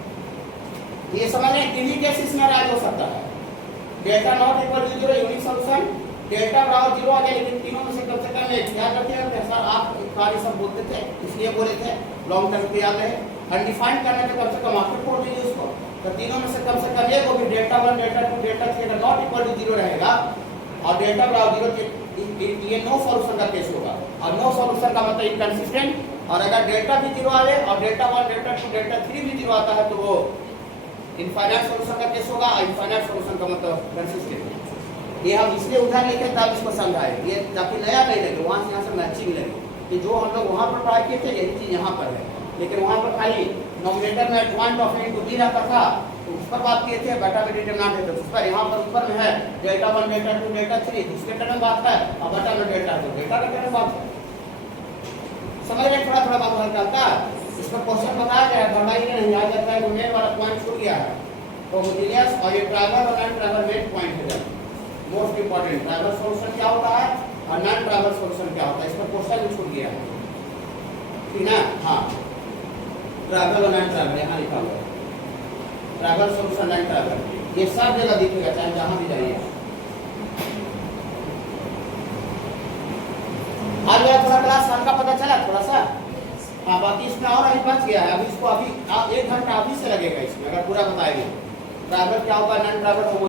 ये समझ लें किन्हीं केस इसमें राइज हो सकता है, delta not equal to 0 unique solution, delta बराबर 0 आ गया, लेकिन तीनों में से कम एक याद रखिएगा। सर आप कार्य सब बोलते थे इसलिए बोले थे, लॉन्ग टर्म पे याद रहे, अनडिफाइंड करने में कम से कम आपको खोल दीजिए उसको, तो तीनों में से कम एक होगी, डेल्टा 1 डेल्टा 2 डेल्टा 3 का नॉट इक्वल टू 0 रहेगा और डेल्टा बराबर 0, ये नो सॉल्यूशन का केस होगा। और नो सॉल्यूशन का मतलब इनकंसिस्टेंट, और अगर डेल्टा भी 0 आए और डेल्टा 1 डेल्टा 2 डेल्टा 3 भी 0 आता है तो वो इनफाइनाइट सॉल्यूशन का केस होगा। इनफाइनाइट सॉल्यूशन का मतलब कंसिस्टेंट। ये हम इसलिए उधार लेके तब इसको समझाए, ये ताकि नया नहीं लगे, वहाँ से यहाँ से मैचिंग लगे कि जो हम लोग वहाँ पर पढ़ाई किए थे यही चीज़ यहाँ पर है, लेकिन वहाँ पर खाली नॉमिनेटर में एडजॉइंट ऑफ a * b रहता था, तो उस पर बात किए थे, बेटा में डिटरमिनेंट है तो उस पर, यहाँ पर ऊपर में है डेल्टा 1 डेल्टा 2 डेल्टा 3, उसके टर्म में बात है, और बेटा में डेल्टा है तो डेल्टा के टर्म में बात है। समझ रहे? थोड़ा थोड़ा बात हल्का हल्का इसका क्वेश्चन बताया गया, घबराइए नहीं, आ जाता है। मेन वाला पॉइंट छूट गया है, होमोजेनियस और ये ट्राइवल और नॉन ट्राइवल मेन पॉइंट है मोस्ट इंपॉर्टेंट। ट्राइवल सॉल्यूशन क्या होता है और नॉन ट्राइवल सॉल्यूशन क्या होता है, इसका क्वेश्चन भी छूट गया है, ठीक ना? हाँ, ट्राइवल और नॉन ट्राइवल यहाँ लिखा हुआ है, ट्राइवल सॉल्यूशन नॉन ट्राइवल, ये सब जगह दिखेगा चाहे जहाँ भी जाइए। आज मेरा थोड़ा क्लास हल्का पता चला थोड़ा सा, हाँ, बाकी इसमें और अभी बच गया है। अभी इसको अभी 1 घंटा अभी से लगेगा इसमें, अगर पूरा बताएंगे ट्राइवल क्या होगा, नॉन ट्राइवल